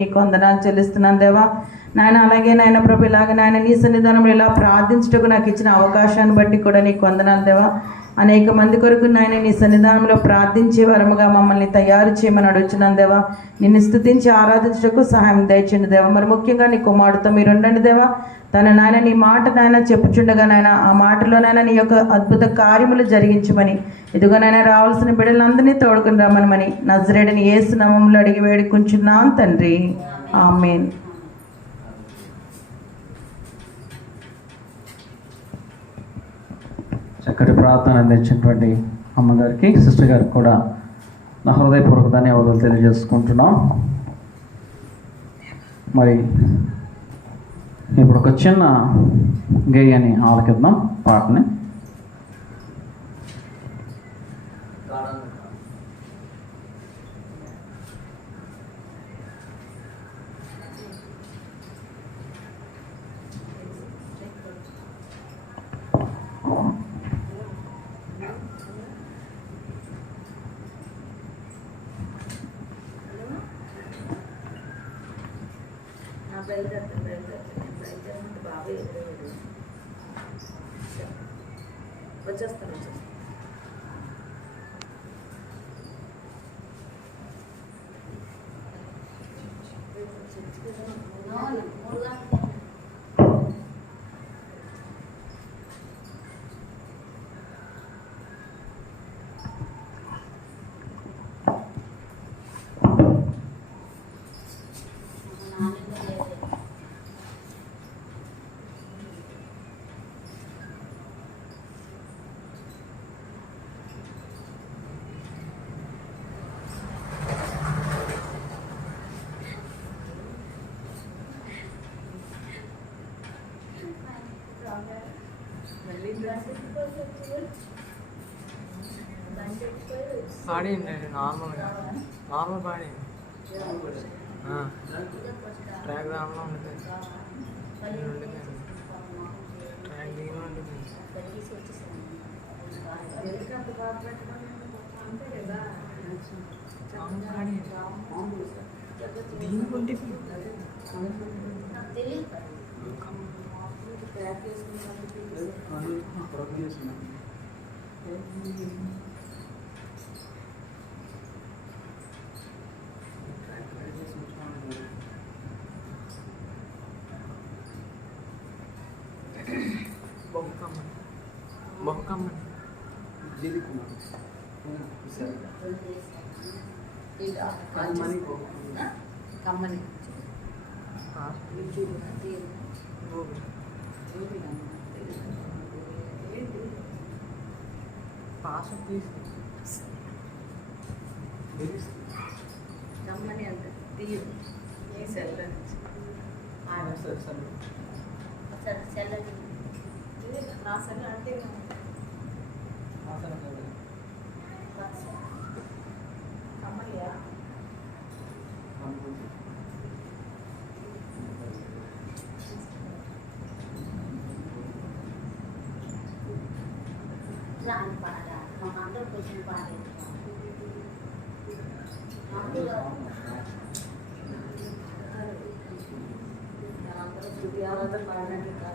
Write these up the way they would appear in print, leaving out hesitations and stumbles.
నీకు వందనాలు చెల్లిస్తున్నాను దేవా నాయన. అలాగే నాయన ప్రభు ఇలాగ నాయన నీ సన్నిధానంలో ఇలా ప్రార్థించటకు నాకు ఇచ్చిన అవకాశాన్ని బట్టి కూడా నీకు వందనాలు దేవా. అనేక మంది కొరకు నాయన నీ సన్నిధానంలో ప్రార్థించే వరముగా మమ్మల్ని తయారు చేయమని అడుగుచున్నాను దేవా. నిన్ను స్తుతించి ఆరాధించటకు సహాయం దయచేయండి దేవా. మరి ముఖ్యంగా నీ కుమారుడితో మీరు ఉండండి దేవా. తన నాయన నీ మాట నాయన చెప్పుచుండగా నాయన ఆ మాటలోనైనా నీ యొక్క అద్భుత కార్యములు జరిగించమని ఇదిగోనైనా రావాల్సిన బిడ్డలందరినీ తోడుకుని రమ్మనమని నజరేయుడైన యేసు నామములో అడిగి వేడుకుంటున్నాను తండ్రి, ఆమేన్. చక్కటి ప్రార్థన అందించినటువంటి అమ్మగారికి, సిస్టర్ గారికి కూడా నా హృదయపూర్వక ధన్యవాదాలు తెలియజేసుకుంటున్నాం. మరి ఇప్పుడు ఒక చిన్న గేయాన్ని ఆలకిద్దాం, పాటని. వచ్చేస్తాను. పాడండి నార్మల్గా, నార్మల్ పాడండి. ట్రాక్ దాంట్లో ఉంటుంది, ట్రాక్ దీనిలో ఉంటుంది. దీనికి ఉంటుంది. కమ్మని కమ్మని అంట తీయు ఈ సెల్ నుంచి సెల్ నా సెల్ అంటే కమ్మయ్యా Jangan pada, mengambil kucing pada. terus dia lantar pada kita.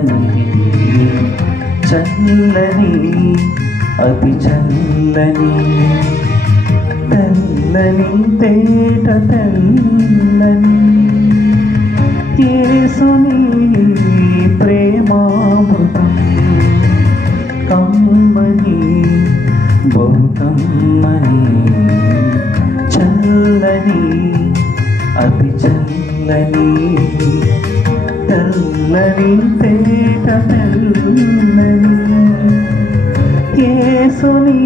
కమ్మని చల్లని అతి చల్లని తెల్లని తేట తెల్లని యేసుని ప్రేమామృతం కమ్మని బహు కమ్మని చల్లని అతి చల్లని తెల్లని తేట తెల్లని యేసుని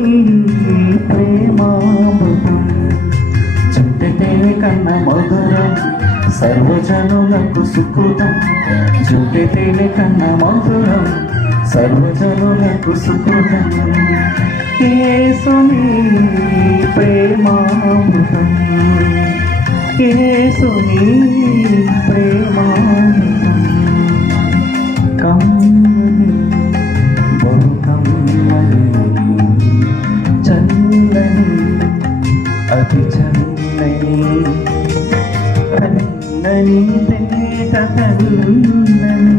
ప్రేమామృతం చుట్టెతేనె కన్న మధురం సర్వజనులకు సుకృతం చుట్టెతేనె కన్న మధురం సర్వజనులకు సుకృతం యేసుని ప్రేమామృతం యేసుని ప్రేమామృతం కమ్మని బహు కమ్మని చల్లని అతి చల్లని తెల్లని తేట తెల్లని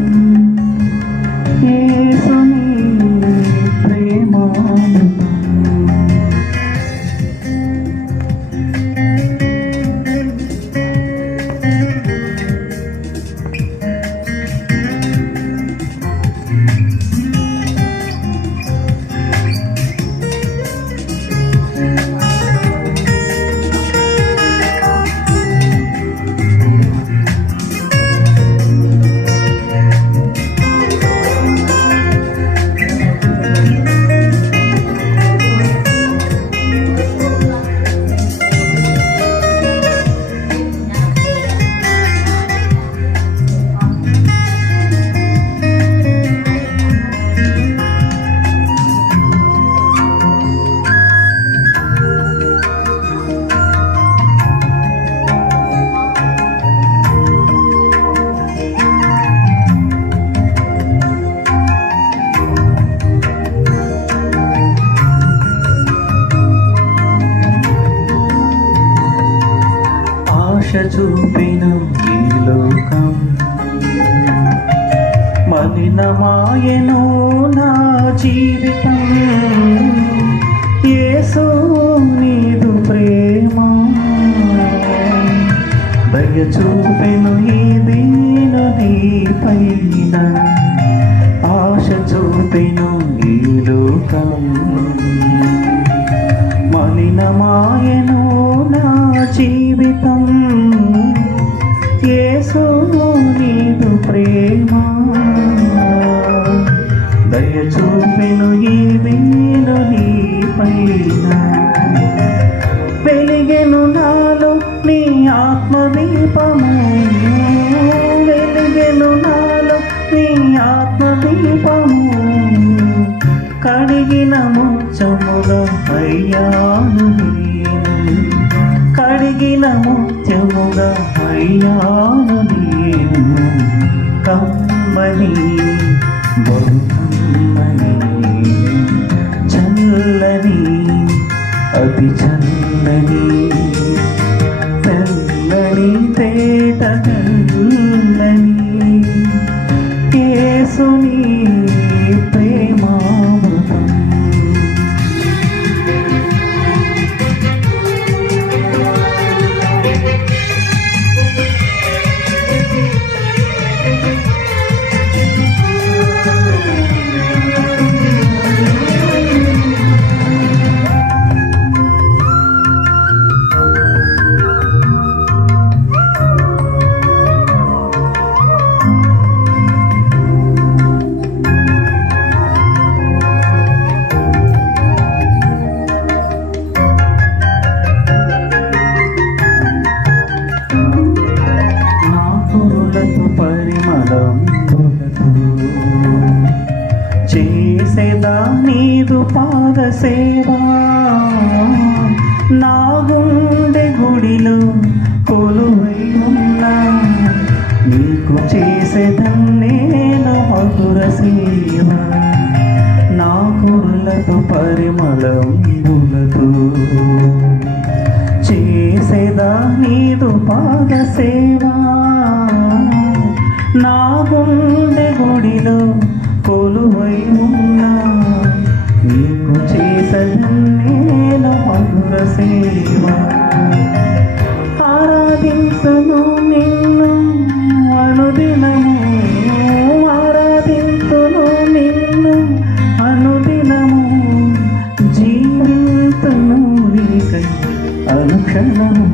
యేసుని ప్రేమామృతం చూపిన ఈ లోకం మలినమాయెను నా జీవితం యేసు నీదు ప్రేమ దయ చూపెను ఈ దీనుని పైన ఆశ చూపెను ఈ లోకం మలినమాయెను నా జీవితం యేసు నీదు ప్రేమ దయ చూపెను ఈ దీనుని పైన వెలిగెను నాలో నీ ఆత్మదీపము వెలిగెను నాలో నీ ఆత్మదీపము కడిగిన ముచ్చముగా అయ్యాను నేను కడిగిన ముత్యముగా అయ్యాను నేను కమ్మని బహు కమ్మని చల్లని అతి చల్లని తెల్లని తేట తెల్లని యేసుని ప్రేమామృతం పరిమళం చేసేదా నీదు పాద సేవా నా గుండె గుడిలో కొలువై ఉన్నా నీకు చేసేదన్నేను మధుర సేవ నా కుర్లతో పరిమళం బులతో చేసేదా నీదు పాద సేవా నా గుండె గుడిలో కొలువై ఉన్నా నీకు చేసదన్నేల మధుర సేవ ఆరాధింతును నిన్ను అనుదినము ఆరాధింతును నిన్ను అనుదినము జీవింతును నీకై అనుక్షణము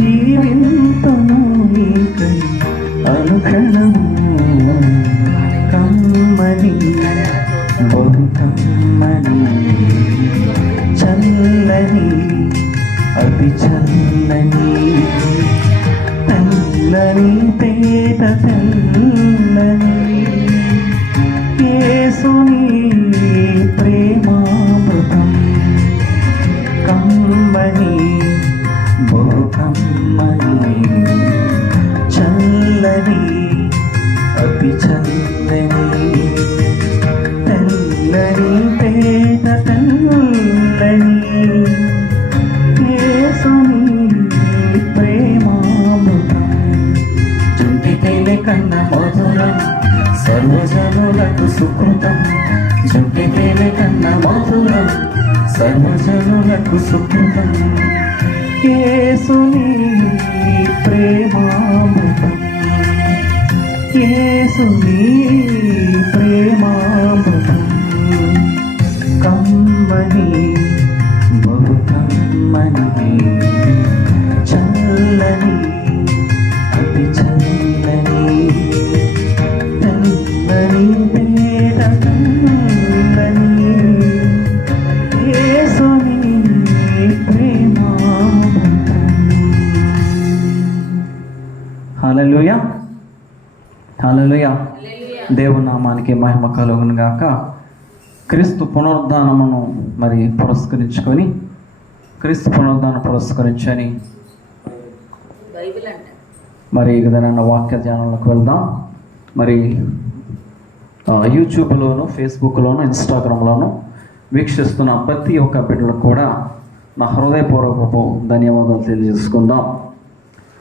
జీవింతును నీకై అనుక్షణము కమ్మని బహు కమ్మని చల్లని అతి చల్లని తెల్లని తేట తెల్లని యేసుని ప్రేమామృతం కమ్మని బహు కమ్మని చల్లని అతి చల్లని తెల్లని తేట తెల్లని యేసుని ప్రేమామృతం చుంటి తేనె కన్న మధురం సర్వజనులకు సుకృతం చుంటి తేనె కన్న మధురం సర్వజనులకు సుకృతం యేసుని ప్రేమామృతం యేసుని ప్రేమామృతం కమ్మని బహు కమ్మని చల్లని అతి చల్లని తెల్లని తేట తెల్లని యేసుని ప్రేమామృతం. హల్లెలూయా హల్లెలూయా. దేవుని నామానికి మహిమ కలుగును గాక. క్రీస్తు పునరుద్ధానమును మరి పురస్కరించుకొని క్రీస్తు పునరుద్ధానం పురస్కరించని మరి ఏదైనా వాక్య ధ్యానంలోకి వెళ్దాం. మరి యూట్యూబ్లోను ఫేస్బుక్లోను ఇన్స్టాగ్రామ్లోను వీక్షిస్తున్న ప్రతి ఒక్క బిడ్డలకు కూడా నా హృదయపూర్వకపు ధన్యవాదాలు తెలియజేసుకుందాం.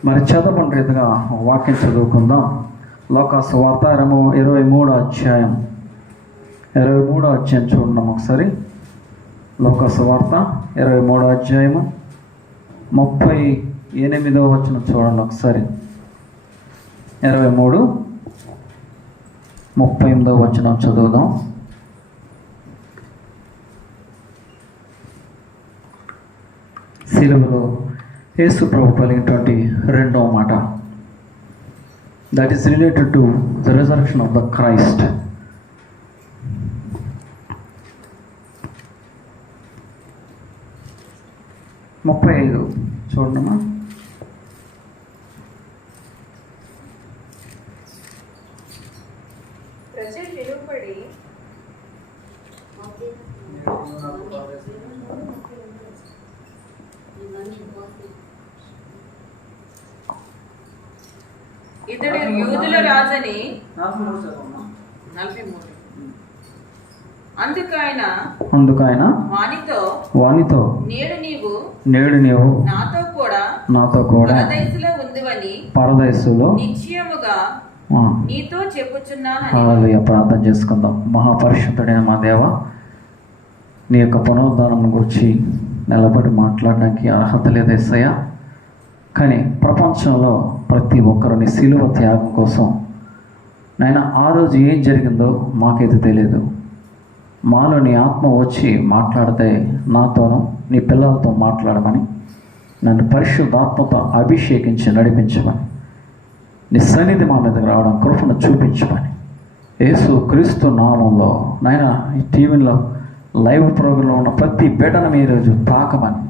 మరి చదవని రీతిగా వాక్యం చదువుకుందాం. లోకాసు వార్త 23వ అధ్యాయం చూడండి ఒకసారి. లోకాసు వార్త 23వ అధ్యాయము 38వ వచనం చూడండి ఒకసారి. 23:38 వచనం చదువుదాం. సిలువలో యేసు ప్రభు పలికినటువంటి రెండవ మాట, that is related to the resurrection of the Christ. ముప్పై 35 చూడమ్మా. ప్రజలు నిలువబడి ఇతడు యూదుల రాజని 43. అందుకైన వానితో నేడు నీవు నాతో కూడా పరదేశులో నిశ్చయముగా నీతో చెప్పుచున్నాను. హల్లెలూయా. ప్రార్థన చేసుకుందాం. మహాపరిశుద్ధుడైన మా దేవ, నీ యొక్క పునరుద్ధానం గురించి నిలబడి మాట్లాడడానికి అర్హత లేదు యేసయ్యా. కానీ ప్రపంచంలో ప్రతి ఒక్కరిని సిలువ త్యాగం కోసం నాయన ఆ రోజు ఏం జరిగిందో మాకైతే తెలియదు. మాలో నీ ఆత్మ వచ్చి మాట్లాడితే నాతోనూ నీ పిల్లలతో మాట్లాడమని, నన్ను పరిశుద్ధాత్మతో అభిషేకించి నడిపించమని, నీ సన్నిధి మా మీదకి రావడం కృపను చూపించమని యేసు క్రీస్తు నామంలో నాయన ఈ టీవీలో లైవ్ ప్రోగ్రాంలో ఉన్న ప్రతి బిడ్డను ఈరోజు తాకమని,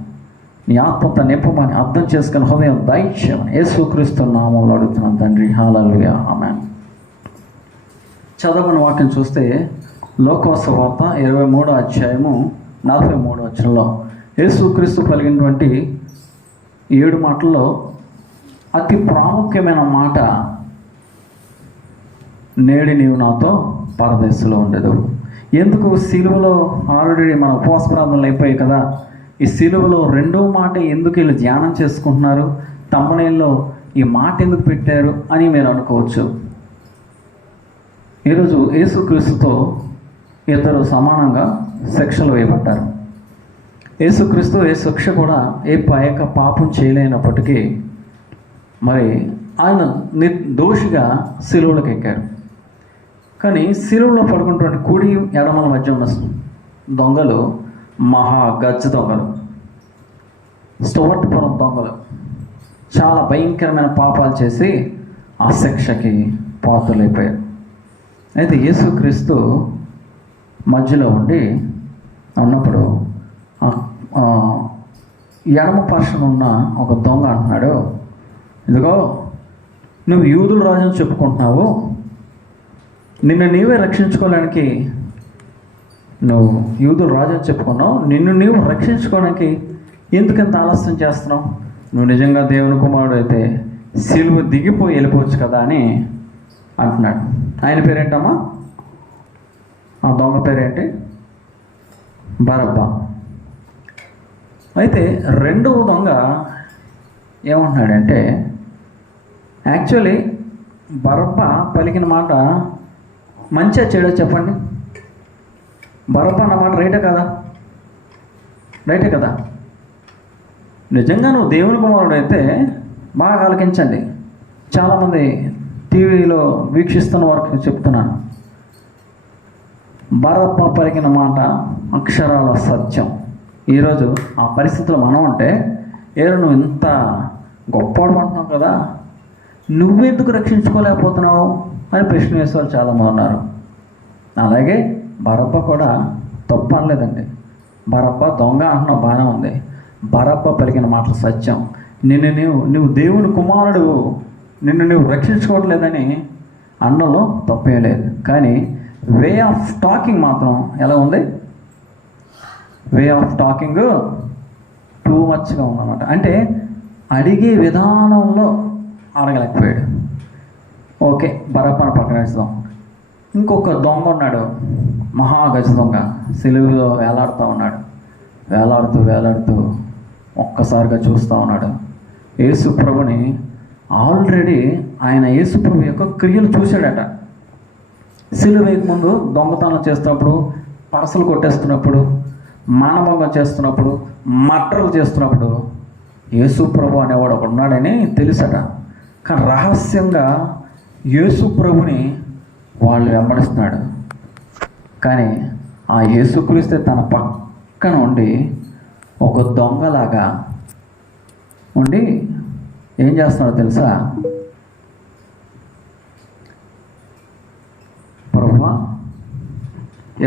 నీ ఆత్మతో నింపమని, అర్థం చేసుకుని హృదయం దయచేయమని యేసు క్రీస్తు నామంలో అడుగుతున్నాను తండ్రి. హల్లెలూయా. ఆమేన్. చదవని వాక్యం చూస్తే లోకాసు వార్త 23వ అధ్యాయము 43వ వచనంలో యేసుక్రీస్తు పలికినటువంటి 7 మాటల్లో అతి ప్రాముఖ్యమైన మాట, నేడు నీవు నాతో పరదేశంలో ఉండేదు. ఎందుకు? సిలువలో ఆల్రెడీ మన ఉపవాస ప్రార్థనలు అయిపోయాయి కదా. ఈ సిలువలో రెండో మాట ఎందుకు వీళ్ళు ధ్యానం చేసుకుంటున్నారు? తమ్మునేల్లో ఈ మాట ఎందుకు పెట్టారు అని మీరు అనుకోవచ్చు. ఈరోజు యేసుక్రీస్తుతో ఇద్దరు సమానంగా శిక్షలు వేయబడ్డారు. యేసుక్రీస్తు ఏ శిక్ష కూడా ఏ పాపం చేయలేనప్పటికీ మరి ఆయన దోషిగా శిలువలకు ఎక్కారు. కానీ శిలువలో పడుకుంటున్న కుడి ఎడమల మధ్య ఉన్న దొంగలు మహా గజ్జ దొంగలు, స్టోవర్పురం దొంగలు, చాలా భయంకరమైన పాపాలు చేసి ఆ శిక్షకి పాత్రలైపోయారు. అయితే యేసుక్రీస్తు మధ్యలో ఉన్నప్పుడు ఎడమ పర్షన్ ఉన్న ఒక దొంగ అంటున్నాడు, ఇదిగో నువ్వు యూదుల రాజుని చెప్పుకుంటున్నావు, నిన్ను నీవే రక్షించుకోవడానికి నువ్వు యూదుల రాజుని చెప్పుకున్నావు, నిన్ను నీవు రక్షించుకోవడానికి ఎందుకంత ఆలస్యం చేస్తున్నావు? నువ్వు నిజంగా దేవుని కుమారుడు అయితే సిలువ దిగిపోయి వెళ్ళిపోవచ్చు కదా అని అంటున్నాడు. ఆయన పేరేంటమ్మా? ఆ దొంగ పేరేంటి? బరబ్బా. అయితే రెండవ దొంగ ఏమంటున్నాడంటే, యాక్చువల్లీ బరబ్బా పలికిన మాట మంచిగా చెడో చెప్పండి. బరబ్బా అన్నమాట రైటే కదా? రైటే కదా? నిజంగా నువ్వు దేవుని కుమారుడు అయితే బాగా ఆలకించండి. చాలామంది టీవీలో వీక్షిస్తున్న వారికి చెప్తున్నాను, బరబ్బా పలికిన మాట అక్షరాల సత్యం. ఈరోజు ఆ పరిస్థితిలో మనం ఉంటే, నువ్వు ఇంత గొప్పవాడు అంటున్నావు కదా, నువ్వెందుకు రక్షించుకోలేకపోతున్నావు అని ప్రశ్న వేసేవారు చాలామంది ఉన్నారు. అలాగే బరబ్బా కూడా తప్పు అనలేదండి. బరబ్బా దొంగ అంటున్నావు, బాగానే ఉంది. బరబ్బా పలికిన మాటలు సత్యం. నువ్వు దేవుని కుమారుడు, నిన్ను నువ్వు రక్షించుకోవట్లేదని అనడంలో తప్పేం లేదు. కానీ వే ఆఫ్ టాకింగ్ మాత్రం ఎలా ఉంది? వే ఆఫ్ టాకింగ్ టూ మచ్గా ఉందన్నమాట. అంటే అడిగే విధానంలో అడగలేకపోయాడు. ఓకే, బరబ్బను పక్కన వేస్తాం. ఇంకొక దొంగ ఉన్నాడు, మహాగజ దొంగ, సిలువలో వేలాడుతూ ఒక్కసారిగా చూస్తూ ఉన్నాడు యేసుప్రభుని. ఆల్రెడీ ఆయన యేసుప్రభు యొక్క క్రియలు చూశాడట. సిలువ వేయకముందు దొంగతనం చేస్తున్నప్పుడు, పరసలు కొట్టేస్తున్నప్పుడు, మానభంగం చేస్తున్నప్పుడు, మర్డర్లు చేస్తున్నప్పుడు యేసుప్రభు అనేవాడు ఒకడు ఉన్నాడని తెలుసట. కానీ రహస్యంగా యేసుప్రభుని వాళ్ళు వెంబడిస్తున్నాడు. కానీ ఆ యేసుక్రీస్తు తన పక్కన ఉండి ఒక దొంగలాగా ఉండి ఏం చేస్తున్నాడో తెలుసా? ప్రభువా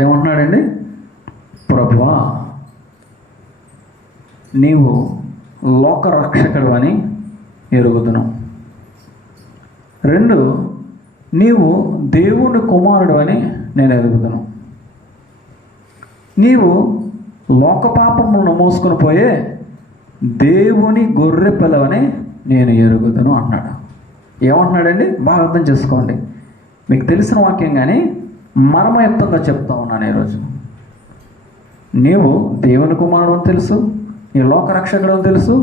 ఏమంటున్నాడండి? ప్రభువా, నీవు లోకరక్షకుడు అని ఎరుగుదును. 2, నీవు దేవుని కుమారుడు అని నేను ఎరుగుదును. నీవు లోకపాపములను మోసుకొని పోయే దేవుని గొర్రె పిల్లవని నేను ఎరుగుదును అన్నాడు. ఏమంటున్నాడండి? బాగా అర్థం చేసుకోండి. మీకు తెలిసిన వాక్యం కానీ మర్మయుక్తంగా చెప్తా ఉన్నాను ఈరోజు. నీవు దేవుని కుమారుడు అని తెలుసు, నీ లోకరక్షకుడు అని తెలుసు,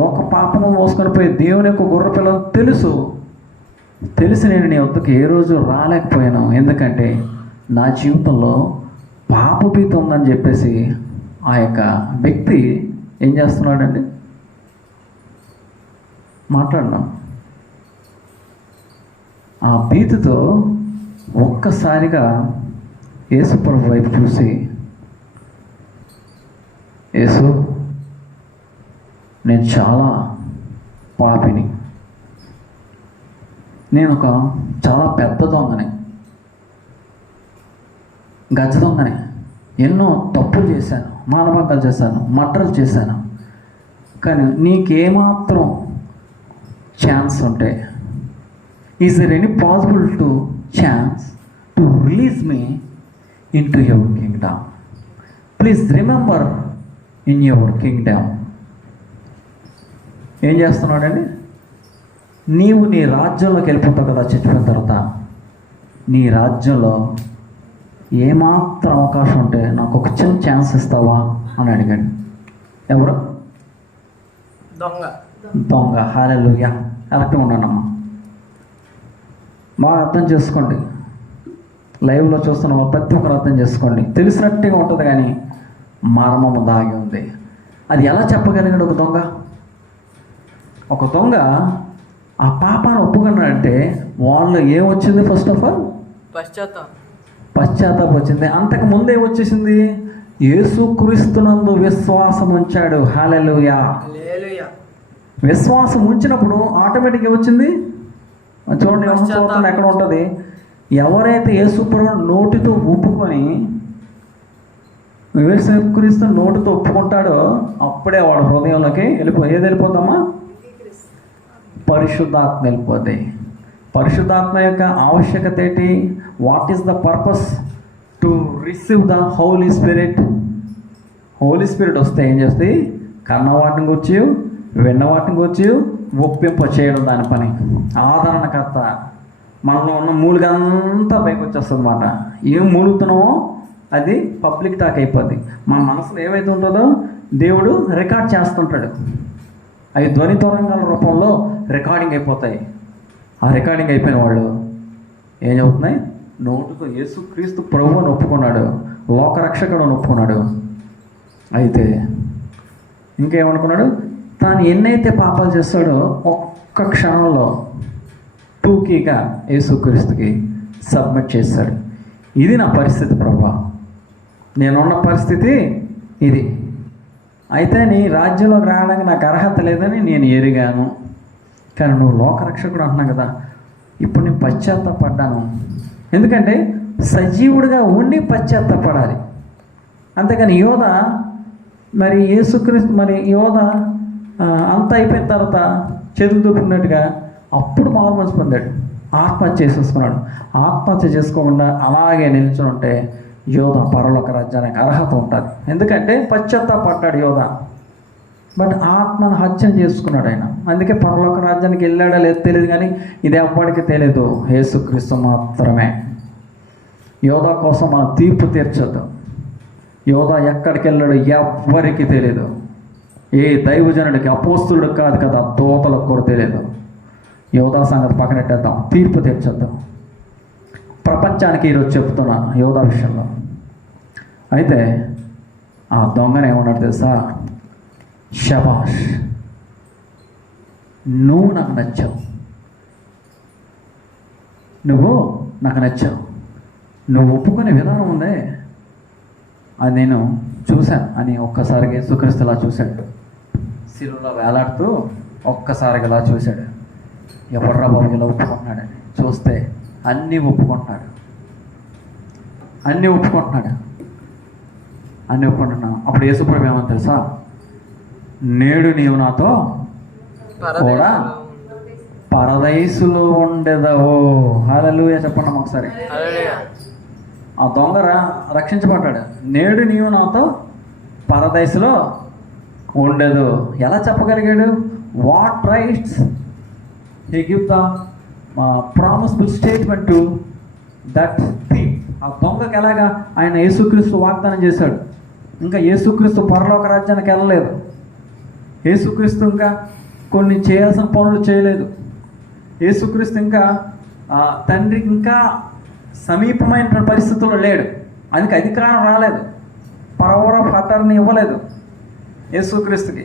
లోక పాపము మోసుకొని పోయే దేవుని యొక్క గొర్రె పిల్లలు తెలిసి నేను నీ వద్దకు ఏ రోజు రాలేకపోయాను. ఎందుకంటే నా జీవితంలో పాపభీతి ఉందని చెప్పేసి ఆ యొక్క వ్యక్తి ఏం చేస్తున్నాడండి? మాట్లాడినాం. ఆ భీతితో ఒక్కసారిగా యేసుప్రభు వైపు చూసి, యేసు, నేను చాలా పాపిని, నేను ఒక చాలా పెద్ద దొంగని, గజ దొంగని, ఎన్నో తప్పులు చేశాను, మానభంగాలు చేశాను, మర్డర్లు చేశాను. కానీ నీకేమాత్రం ఛాన్స్ ఉంటే, is there any possible chance to release me in to your kingdom? Please remember in your kingdom. ఏం చేస్తున్నాడండి? నీవు నీ రాజ్యంలోకి వెళ్ళిపోతావు కదా చచ్చిపోయిన తర్వాత. నీ రాజ్యంలో ఏమాత్రం అవకాశం ఉంటే నాకు ఒక చిన్న ఛాన్స్ ఇస్తావా అని అడిగాడు. ఎవరు? దొంగ. దొంగ. హల్లెలూయా. అలర్ట్గా ఉన్నానమ్మా. బాగా అర్థం చేసుకోండి, లైవ్లో చూస్తున్న వాళ్ళు ప్రతి ఒక్కరు అర్థం చేసుకోండి. తెలిసినట్టుగా ఉంటుంది కానీ మర్మము దాగి ఉంది. అది ఎలా చెప్పగలిగాడు ఒక దొంగ ఆ పాపాన్ని ఒప్పుకున్నాడంటే వాళ్ళు ఏమొచ్చింది? ఫస్ట్ ఆఫ్ ఆల్ పశ్చాత్తాపం వచ్చింది. అంతకు ముందు ఏమొచ్చేసింది? యేసుక్రీస్తునందు విశ్వాసం ఉంచాడు. హల్లెలూయా. విశ్వాసం ఉంచినప్పుడు ఆటోమేటిక్గా వచ్చింది చూడండి, స్తోత్రం ఎక్కడ ఉంటుంది? ఎవరైతే యేసుప్రభువును నోటితో ఒప్పుకొని యేసుక్రీస్తు నోటితో ఒప్పుకుంటాడో అప్పుడే వాడు హృదయంలోకి ఏది వెళ్ళిపోతామా? పరిశుద్ధాత్మ వెళ్ళిపోద్ది. పరిశుద్ధాత్మ యొక్క ఆవశ్యకత ఏంటి? What is the purpose? To receive the holy spirit. Holy spirit వస్తే ఏం చేస్తుంది? కన్న వాటిని గురించి, విన్న వాటిని గురించి ఒప్పింప చేయడం దాని పని. ఆదరణకర్త. మనలో ఉన్న మూలిగంతా పైకి వచ్చేస్తుంది అన్నమాట. ఏం మూలుగుతున్నామో అది పబ్లిక్ టాక్ అయిపోద్ది. మన మనసులో ఏవైతే ఉంటుందో దేవుడు రికార్డ్ చేస్తుంటాడు. అవి ధ్వని తరంగాల రూపంలో రికార్డింగ్ అయిపోతాయి. ఆ రికార్డింగ్ అయిపోయిన వాళ్ళు ఏం చెబుతున్నాయి? నోటితో యేసుక్రీస్తు ప్రభువుని ఒప్పుకున్నాడు, లోకరక్షకుడు అని ఒప్పుకున్నాడు. అయితే ఇంకేమనుకున్నాడు? తాను ఎన్నైతే పాపాలు చేస్తాడో ఒక్క క్షణంలో టూకీగా యేసుక్రీస్తుకి సబ్మిట్ చేశాడు. ఇది నా పరిస్థితి ప్రభువా, నేనున్న పరిస్థితి ఇది. అయితే నీ రాజ్యంలోకి రావడానికి నాకు అర్హత లేదని నేను ఎరిగాను, కానీ నువ్వు లోకరక్షకుడు అంటున్నావు కదా, ఇప్పుడు నేను పశ్చాత్తాపడ్డాను. ఎందుకంటే సజీవుడిగా ఉండి పశ్చాత్తాపడాలి. అంతేకాని యోధ మరి యేసుక్రీస్తు యోధ అంతా అయిపోయిన తర్వాత చేతులు దూపుకున్నట్టుగా అప్పుడు మారుమనసు పొందాడు, ఆత్మహత్య చేసేసుకున్నాడు. ఆత్మహత్య చేసుకోకుండా అలాగే నిల్చుని ఉంటే యోధ పరలోక రాజ్యానికి అర్హత ఉంటుంది. ఎందుకంటే పశ్చాత్తాపడ్డాడు యోధ. బట్ ఆత్మను హత్యం చేసుకున్నాడు ఆయన. అందుకే పరలోక రాజ్యానికి వెళ్ళాడా లేదు తెలియదు, కానీ ఇది ఎవ్వడికి తెలియదు, యేసుక్రీస్తు మాత్రమే. యోధ కోసం మనం తీర్పు తీర్చొద్దు. యోధ ఎక్కడికి వెళ్ళాడు ఎవ్వరికి తెలియదు. ఏ దైవజనుడికి, అపోస్తులుడికి కాదు కదా, దోతలకు కూడా తెలియదు. యోధా సంగతి పక్కనెట్టేద్దాం, తీర్పు తీర్చొద్దాం. ప్రపంచానికి ఈరోజు చెప్తున్నాను యోధా విషయంలో. అయితే ఆ దొంగను ఏమన్నాడు తెలుసా? శబాష్, నువ్వు నాకు నచ్చావు, నువ్వు నాకు నచ్చావు, నువ్వు ఒప్పుకునే విధానం ఉందే అది నేను చూశాను అని ఒక్కసారిగా యేసుక్రీస్తు ఇలా చూశాడు. శిలువలో వేలాడుతూ ఒక్కసారిగా ఇలా చూశాడు. ఎవర్రా బాబు ఇలా ఒప్పుకుంటున్నాడని చూస్తే అన్నీ ఒప్పుకుంటున్నాడు. అప్పుడు యేసుప్రభు ఏమని తెలుసా? నేడు నీవు నాతో కూడా పరదైసులో ఉండేదవో. హల్లెలూయా చెప్పండి ఒకసారి. ఆ దొంగర రక్షించబడ్డాడు. నేడు నీవు నాతో పరదైసులో ఉండేదు. ఎలా చెప్పగలిగాడు? What rights he give the promisable statement to that thing. ఆ దొంగకి ఎలాగా ఆయన యేసుక్రీస్తు వాగ్దానం చేశాడు. ఇంకా యేసుక్రీస్తు పరలోక రాజ్యానికి వెళ్ళలేదు. యేసుక్రీస్తు ఇంకా కొన్ని చేయాల్సిన పనులు చేయలేదు. యేసుక్రీస్తు ఇంకా తండ్రికి ఇంకా సమీపమైన పరిస్థితుల్లో లేడు. అందుకే అధికారం రాలేదు, పవర్ ఆఫ్ అథారిటీ ఇవ్వలేదు యేసుక్రీస్తుకి.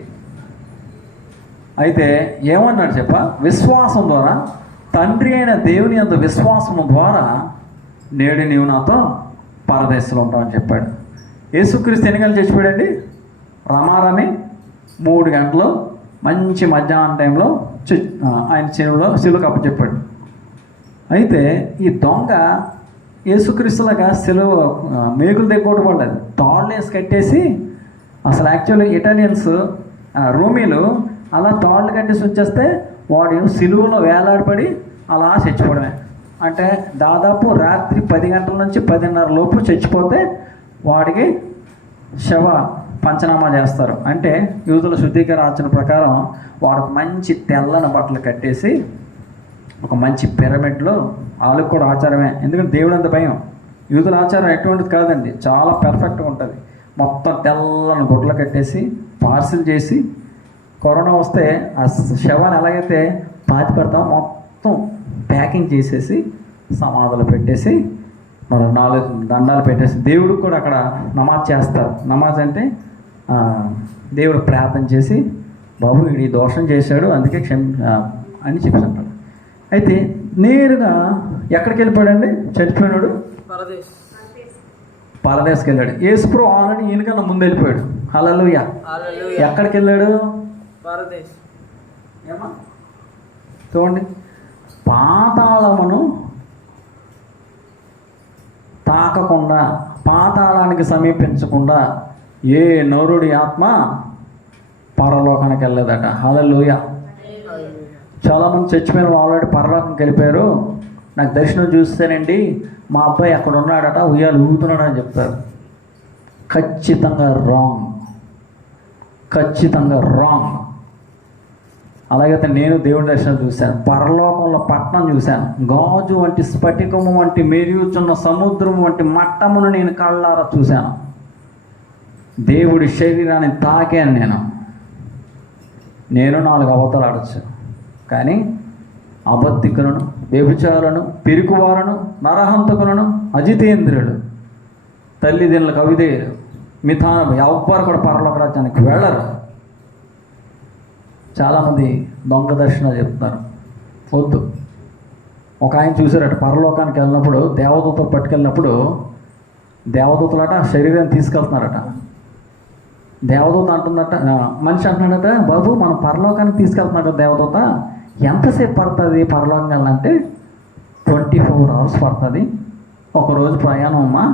అయితే ఏమన్నాడు చెప్ప? విశ్వాసం ద్వారా, తండ్రి అయిన దేవుని యందు విశ్వాసం ద్వారా నేడు నీవు నాతో పరదేశంలో ఉంటామని చెప్పాడు. యేసుక్రీస్తు ఎన్ని గంటలు చచ్చిపోయాడండి? రమారమి 3 గంటలు మంచి మధ్యాహ్నం టైంలో ఆయన శిలువకు అప్పచెప్పాడు. అయితే ఈ దొంగ యేసుక్రీస్తులాగా శిలువ మేకులు దగ్గర పడలేదు, తాళ్ళు వేసి కట్టేసి, అసలు యాక్చువల్లీ ఇటాలియన్స్ రోమీలు అలా తాళ్ళు కట్టేసి వచ్చేస్తే వాడు శిలువలో వేలాడపడి అలా చచ్చిపోవడమే. అంటే దాదాపు రాత్రి 10 గంటల నుంచి 10:30 లోపు చచ్చిపోతే వాడికి శవ పంచనామా చేస్తారు. అంటే యూదుల శుద్ధీకరణ ఆచరణ ప్రకారం వాడికి మంచి తెల్లని బట్టలు కట్టేసి ఒక మంచి పిరమిడ్లో, వాళ్ళకి కూడా ఆచారమే, ఎందుకంటే దేవుడు అంత భయం. యూదుల ఆచారం ఎటువంటిది కాదండి, చాలా పర్ఫెక్ట్గా ఉంటుంది. మొత్తం తెల్లని గుడ్లు కట్టేసి పార్సిల్ చేసి, కరోనా వస్తే ఆ శవాన్ని ఎలాగైతే పాతి పెడతాం, మొత్తం ప్యాకింగ్ చేసేసి సమాధులు పెట్టేసి మన 4 దండాలు పెట్టేసి దేవుడికి కూడా అక్కడ నమాజ్ చేస్తారు. నమాజ్ అంటే దేవుడు ప్రార్థన చేసి బాబు వీడి దోషం చేశాడు అందుకే అని చెప్తుంటాడు. అయితే నేరుగా ఎక్కడికి వెళ్ళిపోయాడండి చచ్చిపోయినాడు? పరదేశ్. పరదేశ్కి వెళ్ళాడు. యేసుప్రభు ఆల్రెడీ ఈయనకన్నా ముందు వెళ్ళిపోయాడు. హల్లెలూయా. హల్లెలూయా. ఎక్కడికి వెళ్ళాడు? పరదేశ్. ఏమా చూడండి, పాతాళమును తాకకుండా, పాతాళానికి సమీపించకుండా ఏ నరుడి ఆత్మ పరలోకానికి వెళ్ళలేదట. హల్లెలూయా. చాలామంది చచ్చిపోయిన వాళ్ళు ఆల్రెడీ పరలోకానికి వెళ్ళిపోయారు. నాకు దర్శనం చూస్తేనండి మా అబ్బాయి అక్కడ ఉన్నాడట, ఉయ్యాలు ఊగుతున్నాడు అని చెప్తారు. ఖచ్చితంగా రాంగ్, ఖచ్చితంగా రాంగ్. అలాగైతే నేను దేవుడి దర్శనం చూశాను, పరలోకంలో పట్టణం చూశాను, గాజు వంటి స్ఫటికము వంటి మెరుగుచున్న సముద్రం వంటి మట్టమును నేను కళ్ళారా చూశాను. దేవుడి శరీరాన్ని తాకాను నేను 4 అబద్ధాలు ఆడొచ్చు, కానీ అబద్ధికులను, వ్యభిచారులను, పిరికివారును, నరహంతకులను, అజితేంద్రుడు, తల్లిదండ్రులకు అవిధేయులు, మిథానం ఎవ్వరు కూడా పరలోక రాజ్యానికి వెళ్ళరు. చాలామంది దొంగ దర్శనాలు చెప్తున్నారు, వద్దు. ఒక ఆయన చూసారట, పరలోకానికి వెళ్ళినప్పుడు దేవదూత పట్టుకెళ్ళినప్పుడు దేవదూతలట శరీరాన్ని తీసుకెళ్తున్నారట. దేవదూత అంటుందట, మనిషి అంటున్నాడట, బాబు మనం పరలోకానికి తీసుకెళ్తున్నాడు దేవదూత, ఎంతసేపు పడుతుంది పరలోకం వెళ్ళాలంటే 24 hours పడుతుంది, ఒకరోజు ప్రయాణం అమ్మా,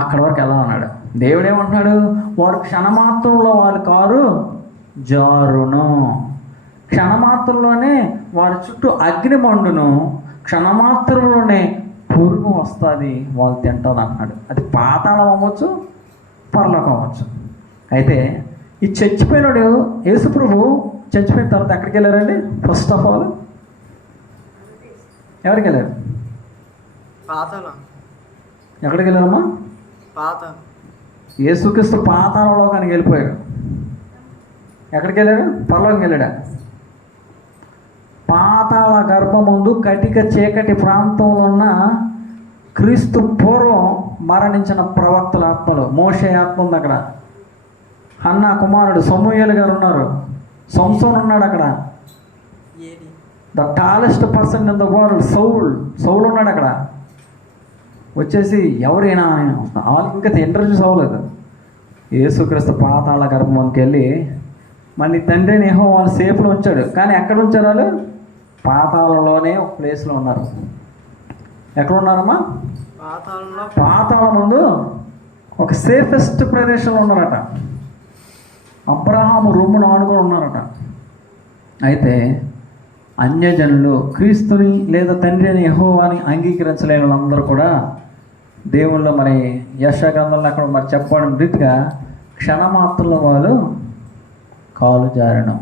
అక్కడి వరకు వెళ్ళాలన్నాడు. దేవుడు ఏమంటున్నాడు? వారు క్షణమాత్రంలో వారి కారు జారును, క్షణమాత్రంలోనే వారి చుట్టూ అగ్ని మండును, క్షణమాత్రంలోనే పురుగు వస్తుంది, వాళ్ళు తింటారు అంటున్నాడు. అది పాతాళం అవ్వచ్చు, పరలోకం అవ్వచ్చు. అయితే ఈ చచ్చిపోయినాడు యేసుప్రభు చచ్చిపోయిన తర్వాత ఎక్కడికి వెళ్ళారండి? ఫస్ట్ ఆఫ్ ఆల్ ఎవరికి వెళ్ళారు? పాతాళం. ఎక్కడికి వెళ్ళారమ్మా? పాతాళం. యేసుక్రీస్తు పాతాళలోకానికి వెళ్ళిపోయాడు. ఎక్కడికి వెళ్ళాడు? పరలోకంకి వెళ్ళాడా? పాతాళ గర్భమందు కటిక చీకటి ప్రాంతంలో ఉన్న క్రీస్తు పూర్వం మరణించిన ప్రవక్తల ఆత్మలు, మోషే ఆత్మ ఉంది అక్కడ, హన్నా కుమారుడు సమూయేలు గారు ఉన్నారు, సంసోన్ ఉన్నాడు అక్కడ, ఏది? The tallest person in the world Saul ఉన్నాడు అక్కడ. వచ్చేసి ఎవరైనా వాళ్ళకి ఇంకా ఇంటర్వ్యూస్ అవ్వలేదు. యేసుక్రీస్తు పాతాళ గర్భంకి వెళ్ళి మళ్ళీ తండ్రిని యెహోవా వాళ్ళు సేఫ్లో ఉంచాడు. కానీ ఎక్కడ ఉంచారు వాళ్ళు? పాతాళంలోనే ఒక ప్లేస్లో ఉన్నారు. ఎక్కడ ఉన్నారమ్మా? పాతాళంలో. పాతాళం ముందు ఒక సేఫెస్ట్ ప్రదేశంలో ఉన్నారట. అబ్రహాము రొమ్మును ఆనుకొని ఉన్నారట. అయితే అన్యజనులు క్రీస్తుని లేదా తండ్రి అని యెహోవాని అంగీకరించలేని వాళ్ళందరూ కూడా దేవుళ్ళు మరి యెషయా గ్రంథంలో అక్కడ మరి చెప్పడం రీతిగా క్షణమాత్రంలో వాళ్ళు కాలు జారడం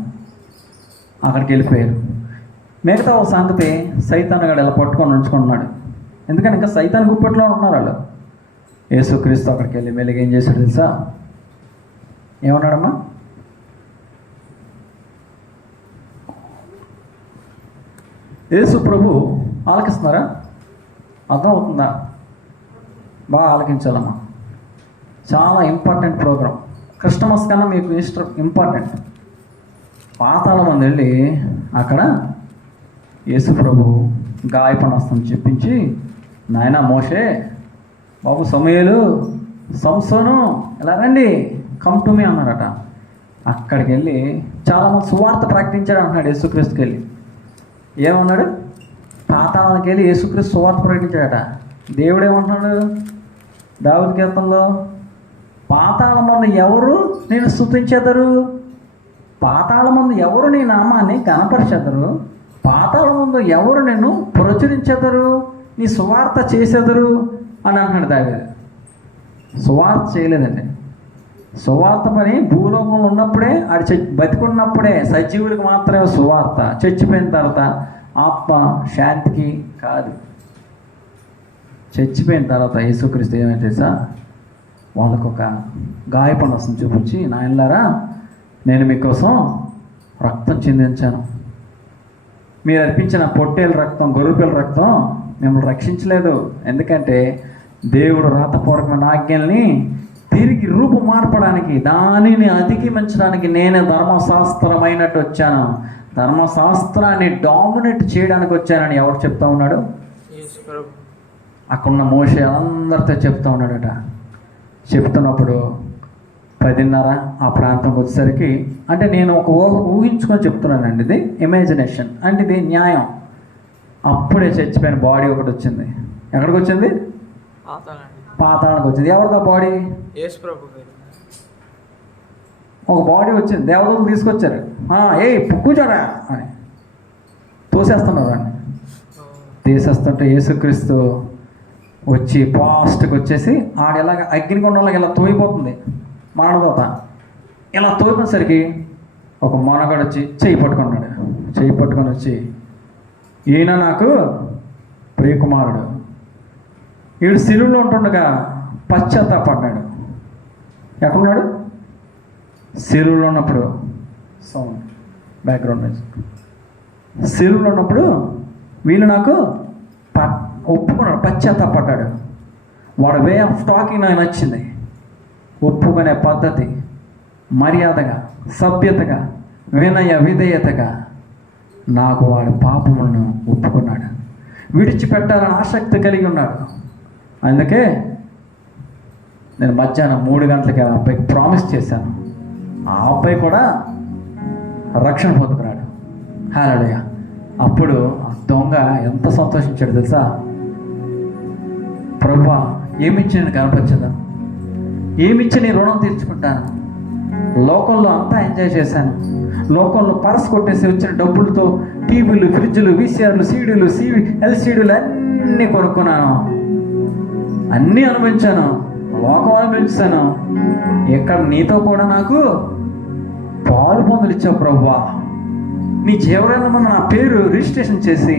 అక్కడికి వెళ్ళిపోయారు. మిగతా ఒక సంగతి సైతాన్ గడు ఇలా పట్టుకొని ఉంచుకున్నాడు. ఎందుకని ఇంకా సైతాన్ గుప్పట్లో ఉన్నారు వాళ్ళు. యేసుక్రీస్తు అక్కడికి వెళ్ళి మెల్లిగా ఏం చేశాడు తెలుసా? ఏమన్నాడమ్మా? యేసు ప్రభు ఆలకిస్తున్నారా? అర్థం అవుతుందా? బాగా ఆలకించాలమ్మా. చాలా ఇంపార్టెంట్ ప్రోగ్రాం. క్రిస్టమస్ కన్నా మీకు ఈస్టర్ ఇంపార్టెంట్. పాతాళం మంది వెళ్ళి అక్కడ యేసు ప్రభు గాయపనస్తం చెప్పించి, నాయనా మోషే, బాబు సమూయేలు, సంసోను ఇలా రండి, కమ్ టు మీ అన్నారట. అక్కడికి వెళ్ళి చాలామంది సువార్త ప్రకటించాడు అంటున్నాడు యేసుక్రీస్తుకి వెళ్ళి. ఏమన్నాడు? పాతాళానికి వెళ్ళి యేసుక్రీస్తు సువార్త ప్రకటించాడట. దేవుడు ఏమంటున్నాడు దావీదు కీర్తనలో? పాతాళమందు ఎవరు నేను స్తుతించెదరు, పాతాళమందు ఎవరు నీ నామాన్ని కనపరిచెదరు, పాతాళమందు ఎవరు నేను ప్రచురించెదరు, నీ సువార్త చేసేదరు అని అంటున్నాడు దావీదు. సువార్త చేయలేదండి. సువార్త పని భూలోకంలో ఉన్నప్పుడే, ఆడు బతికున్నప్పుడే సజీవులకు మాత్రమే సువార్త. చచ్చిపోయిన తర్వాత ఆత్మ శాంతికి కాదు. చచ్చిపోయిన తర్వాత యేసుక్రీస్తు ఏమైతే తెలుసా? వాళ్ళకొక గాయపనసం చూపించి, నాయనలారా నేను మీకోసం రక్తం చిందించాను, మీరు అర్పించిన పొట్టేల రక్తం, గొర్రెపిల్ల రక్తం మిమ్మల్ని రక్షించలేదు. ఎందుకంటే దేవుడు రాతపూర్వకమైన ఆజ్ఞల్ని తిరిగి రూపు మార్పడానికి, దానిని అధిగమించడానికి నేనే ధర్మశాస్త్రమైనట్టు వచ్చాను, ధర్మశాస్త్రాన్ని డామినేట్ చేయడానికి వచ్చానని ఎవరు చెప్తా ఉన్నాడు? యేసు ప్రభు. అక్కడున్న మోషే అందరితో చెప్తా ఉన్నాడట. చెప్తున్నప్పుడు 10:30 ఆ ప్రాంతంకి వచ్చేసరికి, అంటే నేను ఒక ఊహించుకొని చెప్తున్నానండి, ఇది ఇమాజినేషన్ అంటే ఇది న్యాయం. అప్పుడే చచ్చిపోయిన బాడీ ఒకటి వచ్చింది. ఎక్కడికి వచ్చింది? పాతాళండి. పాతాళానికి వచ్చింది. ఎవరిదా బాడీ? యేసు ప్రభు గారు. ఒక బాడీ వచ్చింది, దేవదూతలు తీసుకొచ్చారు. ఏ కూర్చోరా అని తోసేస్తున్నారు వాడిని. తీసేస్తుంటే యేసుక్రీస్తు వచ్చి ఫాస్ట్కి వచ్చేసి ఆడెలాగ అగ్నికొండలాగా ఇలా తోయిపోతుంది మరణదూత. ఇలా తోయిపోయేసరికి ఒక మనగాడు వచ్చి చెయ్యి పట్టుకున్నాడు. చెయ్యి పట్టుకొని వచ్చి, ఈయన నాకు ప్రియకుమారుడు, వీడు శిలువలో ఉంటుండగా పశ్చాత్తాపడ్డాడు. ఎక్కడున్నాడు? శిలువలో ఉన్నప్పుడు. Sound background music. శిలువలో ఉన్నప్పుడు వీళ్ళు నాకు ఒప్పుకున్నాడు, పశ్చాత్తాపడ్డాడు. వాడు వే ఆఫ్ టాకింగ్ నాకు నచ్చింది. ఒప్పుకునే పద్ధతి, మర్యాదగా, సభ్యతగా, వినయ విధేయతగా నాకు వాడి పాపములను ఒప్పుకున్నాడు. విడిచిపెట్టాలని ఆసక్తి కలిగి ఉన్నాడు. అందుకే నేను మధ్యాహ్నం 3 గంటలకి ఆ అబ్బాయికి ప్రామిస్ చేశాను. ఆ అబ్బాయి కూడా రక్షణ పొందుకున్నాడు. హల్లెలూయా. అప్పుడు ఆ దొంగ ఎంత సంతోషించాడు తెలుసా? ప్రభువా, ఏమిచ్చి నేను కనపరిచేదా, ఏమిచ్చి నీ రుణం తీర్చుకుంటాను. లోకంలో అంతా ఎంజాయ్ చేశాను. లోకంలో పరస్ కొట్టేసి వచ్చిన డబ్బులతో టీవీలు, ఫ్రిడ్జ్లు, వీసీఆర్లు, సీడీలు, ఎల్సీడీలు అన్నీ కొనుక్కున్నాను, అన్నీ అనుభవించాను, లోకం అనుభవించాను. ఇక్కడ నీతో కూడా నాకు పాలు పొందులు ఇచ్చావు ప్రభువా. నీ జీవనంలో నా పేరు రిజిస్ట్రేషన్ చేసి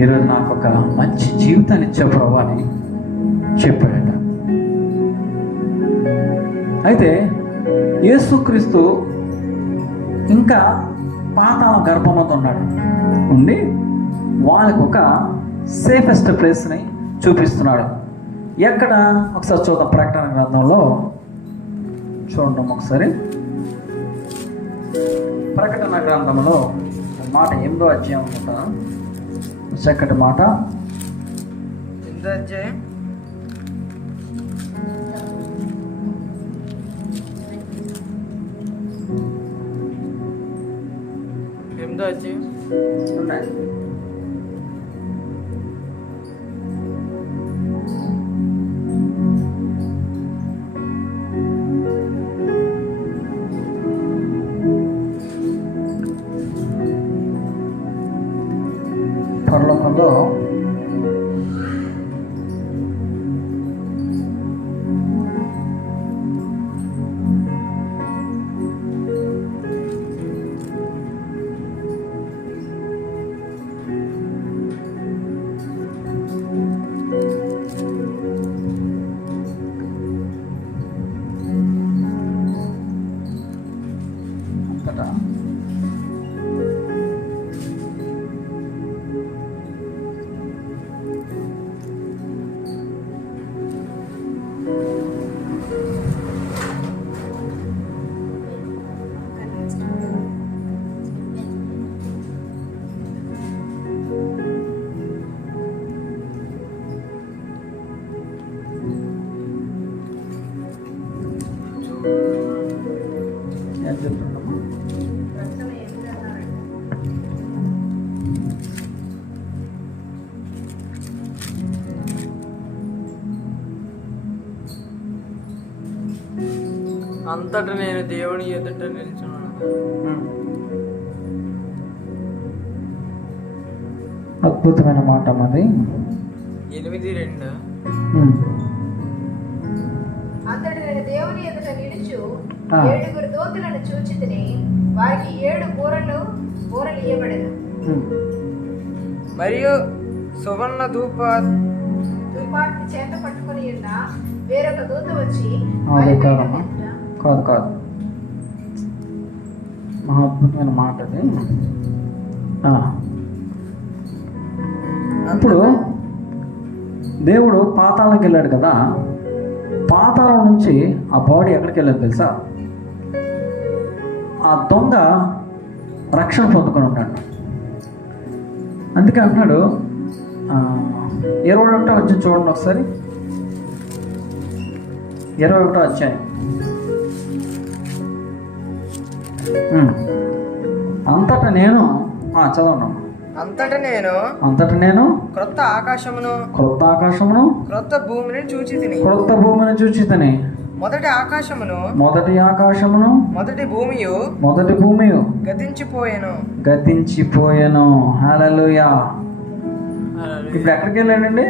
ఈరోజు నాకు ఒక మంచి జీవితాన్ని ఇచ్చావు ప్రభువా అని చెప్పాడట. అయితే యేసుక్రీస్తు ఇంకా పాతాళం గర్భంలో ఉన్నాడు. ఉండి వాళ్ళకు ఒక సేఫెస్ట్ ప్లేస్ని చూపిస్తున్నాడు. ఎక్కడ? ఒకసారి చూద్దాం. ప్రకటన గ్రంథంలో చూడండి ఒకసారి. ప్రకటన గ్రంథంలో మాట 8వ అధ్యాయం అనుకుంటాను. చక్కటి మాట. 8వ అధ్యాయం. ఉన్నాయి. పరలోకంలో అంతటా ఏం చెప్తున్నాము? అంతటా నేను దేవుని ఎదుట నిల్చున్నాను. అద్భుతమైన మాట మాది. 8:2. అతడు నేను దేవుని ఎదుట నిలుచు 7 దూతలను చూచితిని, వారికి 7 బూరలు ఇయ్యబడెను. మరియు సువర్ణ ధూపార్తి చేత పట్టుకుని ఉన్న వేరొక దూత వచ్చి కాదు మహా అద్భుతమైన మాట అది. ఇప్పుడు దేవుడు పాతాళంకి వెళ్ళాడు కదా, పాతాళం నుంచి ఆ బాడీ ఎక్కడికి వెళ్ళాడు తెలుసా? ఆ దొంగ రక్షణ పొందుకొని ఉన్నాడు. అందుకే అంటున్నాడు 21 వచ్చి చూడండి ఒకసారి, 21 వచ్చాయి. అంతటా నేను చదవను. అంతటా నేను క్రొత్త ఆకాశమును క్రొత్త భూమిని చూచి తిని మొదటి ఆకాశమును మొదటి భూమియు గతించిపోయెను. హల్లెలూయా. ఇప్పుడు ఎక్కడికి వెళ్ళాడండి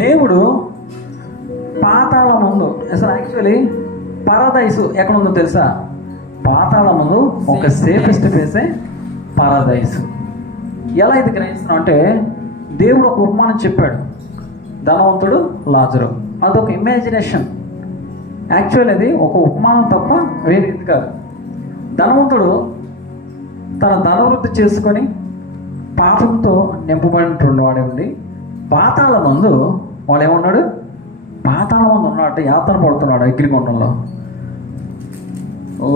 దేవుడు? పాతాళం ముందు. అసలు యాక్చువల్లీ పరదైసు ఎక్కడ ఉందో తెలుసా? పాతాళం ముందు ఒక సేఫెస్ట్ ప్లేసే పరదైసు. ఎలా ఇది గ్రహిస్తున్నాం అంటే, దేవుడు ఒక ఉపమానం చెప్పాడు, ధనవంతుడు లాజరు. అదొక ఇమాజినేషన్. యాక్చువల్ అది ఒక ఉపమానం తప్ప వేరే ఇది కాదు. ధనవంతుడు తన ధనవృద్ధి చేసుకొని పాపంతో నింపబడినటువంటి వాడే ఉండి, పాతాళ మందు వాడు ఏమన్నాడు? పాతాళ మందు ఉన్నాడు, యాతన పడుతున్నాడు అగ్నిగుండంలో.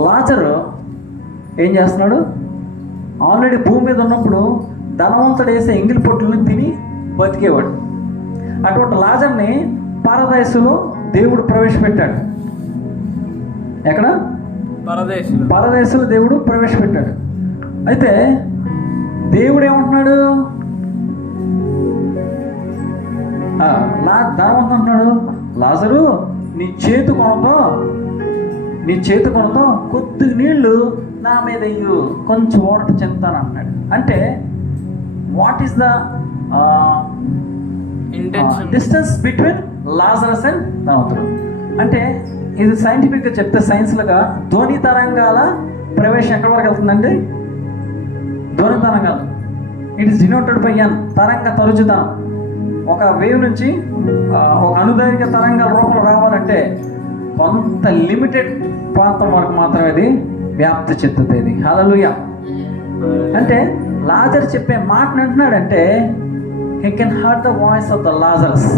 లాజరు ఏం చేస్తున్నాడు? ఆల్రెడీ భూమి మీద ఉన్నప్పుడు ధనవంతుడు వేసే ఎంగిలి పొట్టులను తిని బతికేవాడు. అటువంటి లాజర్ని పరదేశంలో దేవుడు ప్రవేశపెట్టాడు. ఎక్కడ? పరదేశంలో దేవుడు ప్రవేశపెట్టాడు. అయితే దేవుడు ఏమంటున్నాడు? ధనవంతుడు అంటున్నాడు, లాజరు నీ చేతి కొనతో కొద్ది నీళ్లు నా మీద ఇయ్యు, కొంచెం ఓరట చెందుతాను అన్నాడు. అంటే what is the distance between Lazarus and ధనవంతుడు? అంటే ఇది సైంటిఫిక్గా చెప్తే, సైన్స్లుగా ధ్వని తరంగాల ప్రవేశం ఎక్కడి వరకు వెళ్తుందండి? ధ్వని తరంగాలు. ఇట్ ఈస్ డినోటెడ్ బై ఎన్, తరంగ తరుచుదనం. ఒక వేవ్ నుంచి ఒక అనుదైర్ఘ్య తరంగాల రూపంలో రావాలంటే కొంత లిమిటెడ్ ప్రాంతం వరకు మాత్రమే ఇది వ్యాప్తి చెందుతుంది. హల్లెలూయా. అంటే లాజర్ చెప్పే మాటను అంటున్నాడంటే, he can hurt the voice of the Lazarus.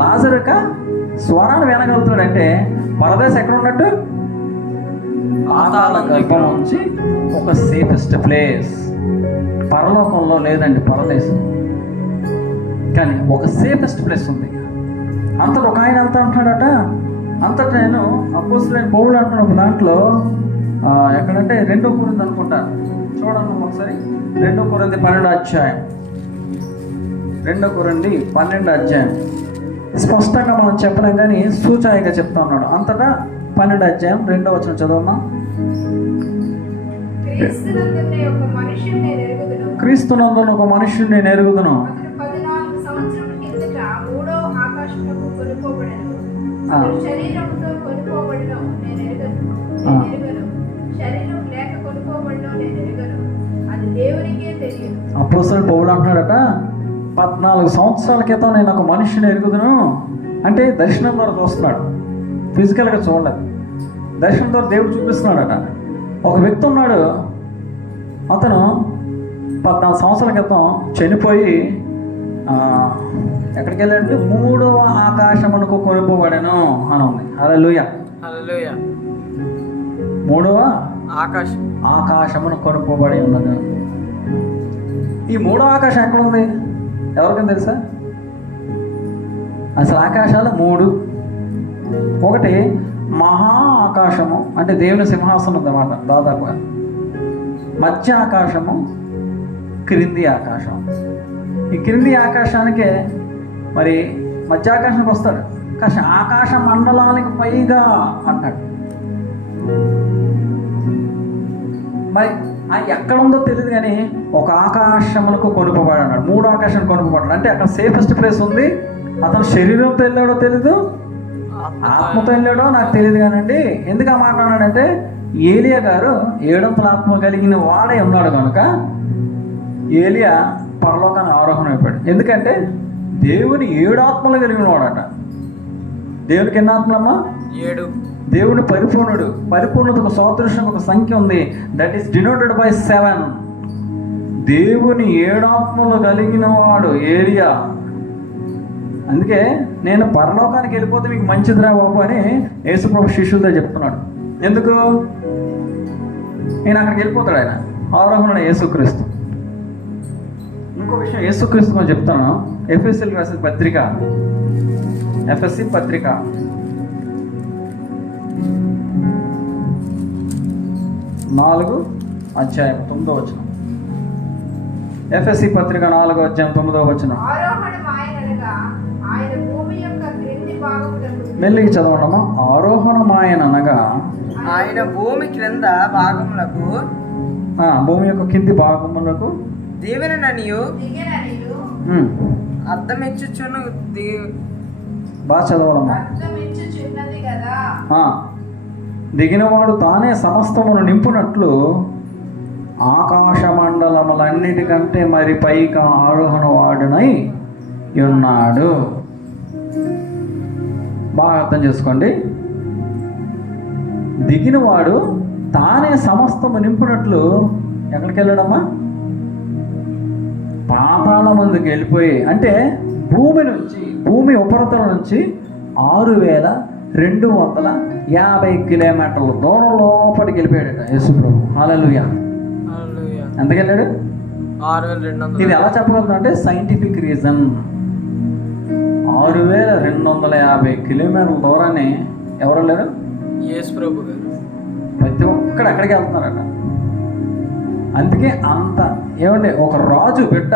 Lazar యొక్క స్వరాన్ని వినగలుగుతున్నాడంటే పరదేశం ఎక్కడ ఉన్నట్టు? పాతాళ గర్భం నుంచి ఒక సేఫెస్ట్ ప్లేస్. పరలోకంలో లేదండి పరదేశం, కానీ ఒక సేఫెస్ట్ ప్లేస్ ఉంది. అంతటా ఒక ఆయన అంతా అంటున్నాడట, అంతటా నేను అపోస్తలుడైన పౌలు అంటున్న ఒక దాంట్లో ఎక్కడంటే 2 కొరింథీ అనుకుంటాను, చూడండి ఒకసారి. 2 కొరింథీ 12వ అధ్యాయం. 2 కొరింథీ 12వ అధ్యాయం. స్పష్టంగా మనం చెప్పలేం కానీ సూచాయిగా చెప్తా ఉన్నాడు. అంతటా 12వ అధ్యాయం 2వ వచనం చదవమ్మా. క్రీస్తునందున ఒక మనుష్యుని నేను ఎరుగుదును. 14 సంవత్సరముల కిందట మూడో ఆకాశమునకు కొనుక్కోబడెను. శరీరముతో కొనుక్కోబడెను నేను ఎరుగను. శరీరం లేక కొనుక్కోబడెను నేను ఎరుగను. అది దేవునికే తెలియదు. అపోస్తలుడు పౌలు అంటున్నాడట, 14 సంవత్సరాల క్రితం నేను ఒక మనిషిని ఎరుగుదును. అంటే దర్శనం ద్వారా చూస్తున్నాడు, ఫిజికల్గా చూడలేదు. దర్శనం ద్వారా దేవుడు చూపిస్తున్నాడట. ఒక వ్యక్తి ఉన్నాడు, అతను 14 సంవత్సరాల క్రితం చనిపోయి ఎక్కడికి వెళ్ళాడంటే 3వ ఆకాశమునకు కొనుక్కోబడెను అని ఉంది. హల్లెలూయా. 3వ ఆకాశమును కొనుక్కోబడి ఉన్నది. ఈ 3వ ఆకాశం ఎక్కడ ఉంది? ఎవరికైనా తెలుసా? అసలు ఆకాశాలు 3. ఒకటి మహా ఆకాశము, అంటే దేవుని సింహాసనం అన్నమాట దాదాపుగా. మధ్య ఆకాశము, క్రింది ఆకాశం. ఈ క్రింది ఆకాశానికే మరి మధ్య ఆకాశానికి వస్తాడు, కానీ ఆకాశ మండలానికి పైగా అంటాడు. మరి ఎక్కడ ఉందో తెలియదు కానీ ఒక ఆకాశములకు కొనుక్కోబడి అన్నాడు. 3వ ఆకాశం కొనుక్కోబడ్డాడు. అంటే అక్కడ సేఫెస్ట్ ప్లేస్ ఉంది. అతను శరీరంతో వెళ్ళాడో తెలీదు, ఆత్మతో వెళ్ళాడో నాకు తెలియదు కానండి. ఎందుకు ఆ మాట అన్నాడంటే, ఏలియా గారు 7 ఆత్మ కలిగిన వాడే ఉన్నాడు కనుక ఏలియా పరలోకానికి ఆరోహణ అయిపోయాడు. ఎందుకంటే దేవుని 7 ఆత్మలు కలిగిన వాడట. దేవునికి ఎన్ని ఆత్మలమ్మా? 7. దేవుని పరిపూర్ణుడు. పరిపూర్ణతకు సాదృశ్యం ఒక సంఖ్య ఉంది, దట్ ఈస్ డినోటెడ్ బై 7. దేవుని 7 ఆత్మలు కలిగిన వాడు ఏలియా. అందుకే నేను పరలోకానికి వెళ్ళిపోతే మీకు మంచిదిరా బాబు అని యేసుప్రభు శిష్యులతో చెప్తున్నాడు. ఎందుకు? నేను అక్కడికి వెళ్ళిపోతాడు ఆయన, ఆరోహణ యేసుక్రీస్తు. ఇంకో విషయం యేసుక్రీస్తు అని చెప్తాను. ఎఫ్ఎస్సీలకు రాసిన పత్రిక, ఎఫ్ఎస్సీ పత్రిక 4:9. ఎఫ్ఎస్సీ పత్రిక 4:9. ఆరోహణమాయనగా ఆయన భూమి యొక్క క్రింది భాగములకు మెల్లిగా చదవడమా. ఆరోహణమాయనగా ఆయన భూమి క్రింద భాగములకు భూమి యొక్క కింది భాగములకు దీవెననియు దిగననియు అర్థమిచ్చుచును. బాగా చదవడమా. అర్థమిచ్చుచున్నది కదా. దిగినవాడు తానే సమస్తమును నింపునట్లు ఆకాశ మండలములన్నిటికంటే మరి పైకి ఆరోహణ వాడునై ఉన్నాడు. బాగా అర్థం చేసుకోండి. దిగినవాడు తానే సమస్తము నింపునట్లు ఎక్కడికి వెళ్ళడమ్మా? పాతాళ ముందుకు వెళ్ళిపోయి, అంటే భూమి ఉపరితలం నుంచి 6,250 కిలోమీటర్ల దూరం లోపలికి వెళ్ళిపోయాడు యేసుప్రభు. హల్లెలూయా. ఎంతకు వెళ్ళాడు? 6,200. ఇది ఎలా చెప్పగలుగుతాం అంటే సైంటిఫిక్ రీజన్. 6,250 కిలోమీటర్ల దూరాన్ని ఎవరు వెళ్ళారు? యేసు ప్రభు గారు. ప్రతి ఒక్కడు అక్కడికి వెళ్తున్నారట. అందుకే అంత ఏమండి, ఒక రాజు బిడ్డ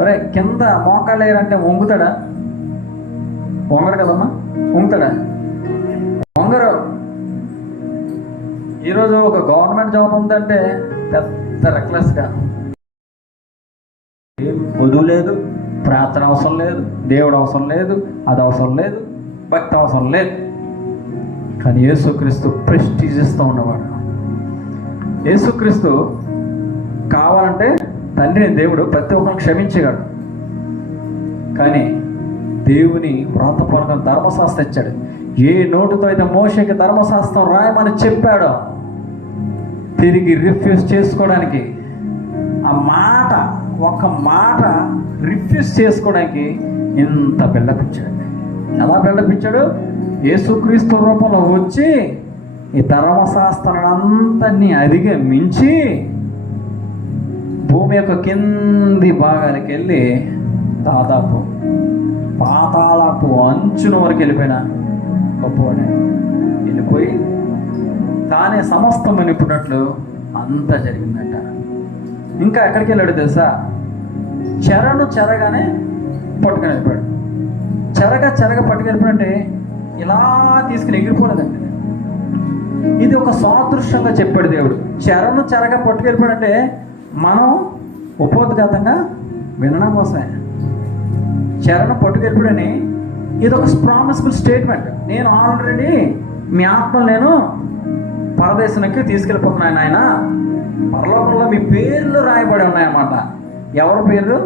ఒరే కింద మోకాళ్ళు వేయాలంటే వంగుతాడా? వంగడు కదమ్మా. వంగుతాడా? వంగరు. ఈరోజు ఒక గవర్నమెంట్ జాబ్ ఉందంటే పెద్ద రెక్లెస్గా, వధువు లేదు, ప్రార్థన అవసరం లేదు, దేవుడు అవసరం లేదు, అది అవసరం లేదు, భక్తి అవసరం లేదు. కానీ యేసుక్రీస్తు ప్రెస్టీజ్ ఇస్తూ ఉన్నవాడు. యేసుక్రీస్తు కావాలంటే తండ్రి దేవుడు ప్రతి ఒక్కరిని క్షమించగలడు. కానీ దేవుని వ్రాతపూర్వకం ధర్మశాస్త్రం ఇచ్చాడు. ఏ నోటుతో అయితే మోషేకి ధర్మశాస్త్రం రాయమని చెప్పాడో తిరిగి రిఫ్యూజ్ చేసుకోవడానికి, ఆ మాట ఒక మాట రిఫ్యూజ్ చేసుకోవడానికి ఇంత బిల్డపిచ్చాడు. ఎలా బిల్డపిచ్చాడు? యేసుక్రీస్తు రూపంలో వచ్చి ఈ ధర్మశాస్త్రాన్నంతని అధిగమించి భూమి యొక్క కింది భాగానికి వెళ్ళి దాదాపు పాతాళపు అంచున వరకు వెళ్ళిపోయిన గొప్పవాడే. వెళ్ళిపోయి తానే సమస్తం నింపునట్లు అంతా జరిగిందంట. ఇంకా ఎక్కడికి వెళ్ళాడు తెలుసా? చెరగానే పట్టుకుని వెళ్ళిపోయాడు. చెరగ పట్టుకెళ్ళిపోయాడంటే ఇలా తీసుకుని ఎగిరిపోలేదండి. ఇది ఒక సాదృశ్యంగా చెప్పాడు దేవుడు. చెరగా పట్టుకెళ్ళిపోయాడంటే మనం ఉపోద్ఘాతంగా వినడం కోసమే. చెరను పట్టుకెళ్ళిపోయాడని ఇది ఒక ప్రామిసబుల్ స్టేట్మెంట్. నేను ఆల్రెడీ మీ ఆత్మలు నేను పరదేశానికి తీసుకెళ్ళిపోతున్నాను ఆయన. పరలోకంలో మీ పేర్లు రాయబడి ఉన్నాయన్నమాట. ఎవరి పేర్లు?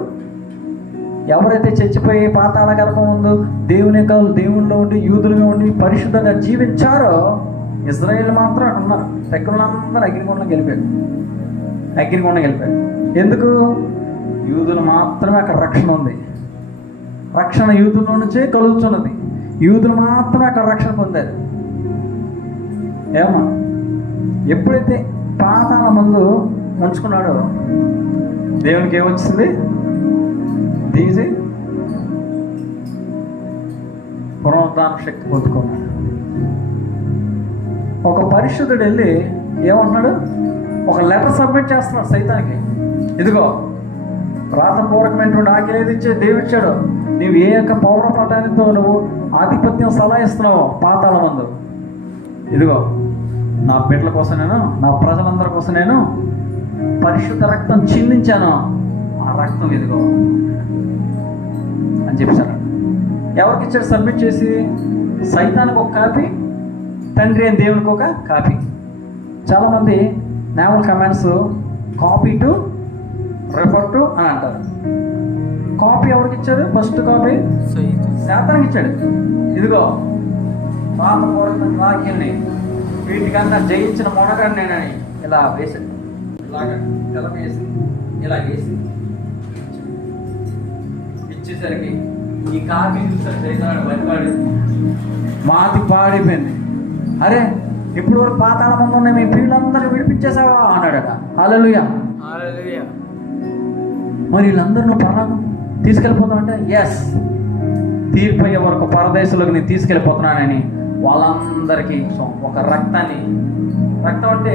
ఎవరైతే చచ్చిపోయి పాతాళ గర్భం ఉందో దేవుని దేవుళ్ళలో ఉండి యూదులుగా ఉండి పరిశుద్ధంగా జీవించారో ఇజ్రాయేల్ మాత్రం అక్కడ ఉన్నారు. తెక్కులందరూ అగ్నిగుండం గెలిపారు. ఎందుకు? యూదులు మాత్రమే అక్కడ రక్షణ ఉంది. రక్షణ యూదుల నుంచే కలుగుతున్నది. యూదులు మాత్రమే అక్కడ రక్షణ పొందారు. ఏమో ఎప్పుడైతే పాతాళ ముందు ఉంచుకున్నాడో దేవునికి ఏమొచ్చింది? తీసి పునరుద్ధాన శక్తి పొందుకున్నాడు. ఒక పరిశుద్ధుడు వెళ్ళి ఏమంటున్నాడు? ఒక లెటర్ సబ్మిట్ చేస్తున్నాడు సైతానికి. ఇదిగో రాతపూర్వకమైనటువంటి ఆజ్ఞ ఏది ఇచ్చే దేవుడిచ్చాడు. నువ్వు ఏ యొక్క పౌరపటానితో నువ్వు ఆధిపత్యం సలాయిస్తున్నావు పాతాళ మందు, ఇదిగో నా బిడ్డల కోసం నేను, నా ప్రజలందరి కోసం నేను పరిశుద్ధ రక్తం చిందించాను. ఆ రక్తం ఇదిగో అని చెప్పాడు. ఎవరికి ఇచ్చాడు? సబ్మిట్ చేసి సైతానికి ఒక కాపీ, తండ్రి అయిన దేవునికి ఒక కాపీ. చాలామంది naval commands copy to refer to అని అంటారు. కాపీ ఎవరికి ఇచ్చాడు? ఫస్ట్ కాపీ శాతానికి ఇచ్చాడు. ఇదిగో పాతపూర్వకమైన వాక్యాన్ని వీటికన్నా జయించిన మొనగాడు నేనని ఇలా వేసాడు. ఇలాగా తెలవేసి ఇలా వేసి ఇచ్చేసరికి ఈ కాపీ చూసారు సైతాను బతిపాడు, మాది పాడిపోయింది. అరే ఇప్పుడు వరకు పాతాళ మందు ఉన్నాయి, మీ వీళ్ళందరూ విడిపించేసావా అన్నాడట. హల్లెలూయా. హల్లెలూయా. మరి వీళ్ళందరూ నువ్వు పరలోకం తీసుకెళ్ళిపోతావు అంటే ఎస్, తీర్పు అయ్యే వరకు పరదేశంలోకి నేను తీసుకెళ్ళిపోతున్నానని వాళ్ళందరికీ ఒక రక్తం అంటే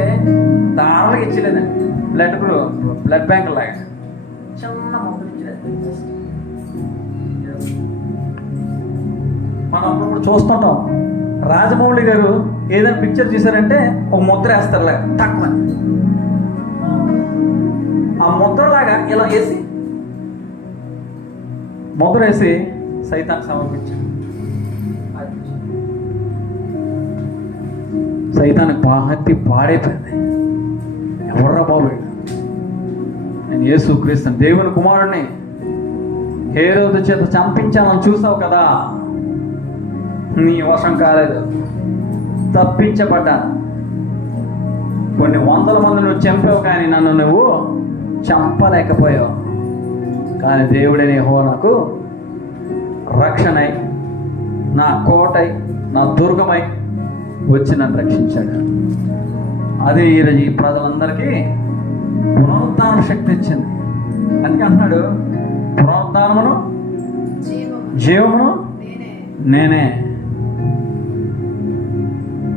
దారులుగా ఇచ్చలేదండి, బ్లడ్ బ్యాంక్ లాగా చిన్న మొక్కలు ఇచ్చలేదు. మనం అప్పుడు చూస్తుంటాం, రాజమౌళి గారు ఏదైనా పిక్చర్ చూసారంటే ఒక ముద్ర వేస్తారు లాగా తక్కువ, ఆ ముద్రలాగా ఇలా వేసి ముద్ర వేసి సైతాన్ని సమర్పించాడు. సైతానికి బాహత్తి పాడైపోయింది. ఎవర్రా బాబు, నేను యేసుక్రీస్తుని దేవుని కుమారుడిని హేరోదు చేత చంపించాలని చూసావు కదా, నీ వశం కాలేదు, తప్పించబడ్డాను. కొన్ని వందల మంది నువ్వు చంపావు, కానీ నన్ను నువ్వు చంపలేకపోయావు. కానీ దేవుడనే యెహోవా నాకు రక్షణై, నా కోటై, నా దుర్గమై వచ్చి నన్ను రక్షించాడు. అదే ఈరోజు ఈ ప్రజలందరికీ పునరుద్ధాన శక్తి ఇచ్చింది. అందుకే అంటున్నాడు, పునరుద్ధానమును జీవమును నేనే.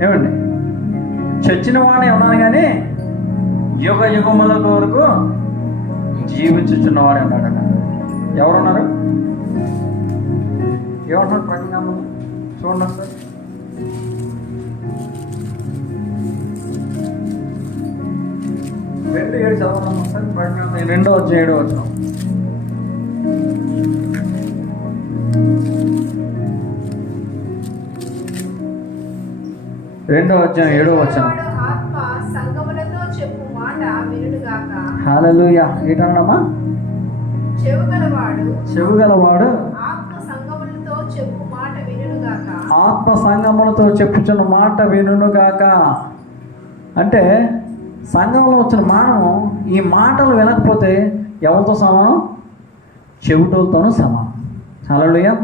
ఏమండి, చచ్చిన వాడే ఉన్నాను కానీ యుగ యుగముల వరకు జీవించుచున్నవాడే ఉన్నాడట. ఎవరున్నారు? ఏమంటున్నారు? ప్రజ్ఞానం చూడండి సార్. రెండు 7 చదవడం సార్. ప్రజ్ఞానం 2వ అధ్యాయం 7వ వచనం. 2వ అధ్యాయం 7వ వచనం. ఆత్మ సంగములతో చెప్పు మాట వినుగాక. హల్లెలూయా. ఏంటన్నాడమ్మా? చెవుగలవాడు ఆత్మ సంగములతో చెప్పు మాట వినుగాక. ఆత్మ సంగములతో చెప్పుచున్న మాట వినుగాక. అంటే సంఘంలో వచ్చిన మానవం ఈ మాటలు వినకపోతే ఎవరితో సమానం? చెవిటోలతోనూ సమానం. హల్లెలూయా.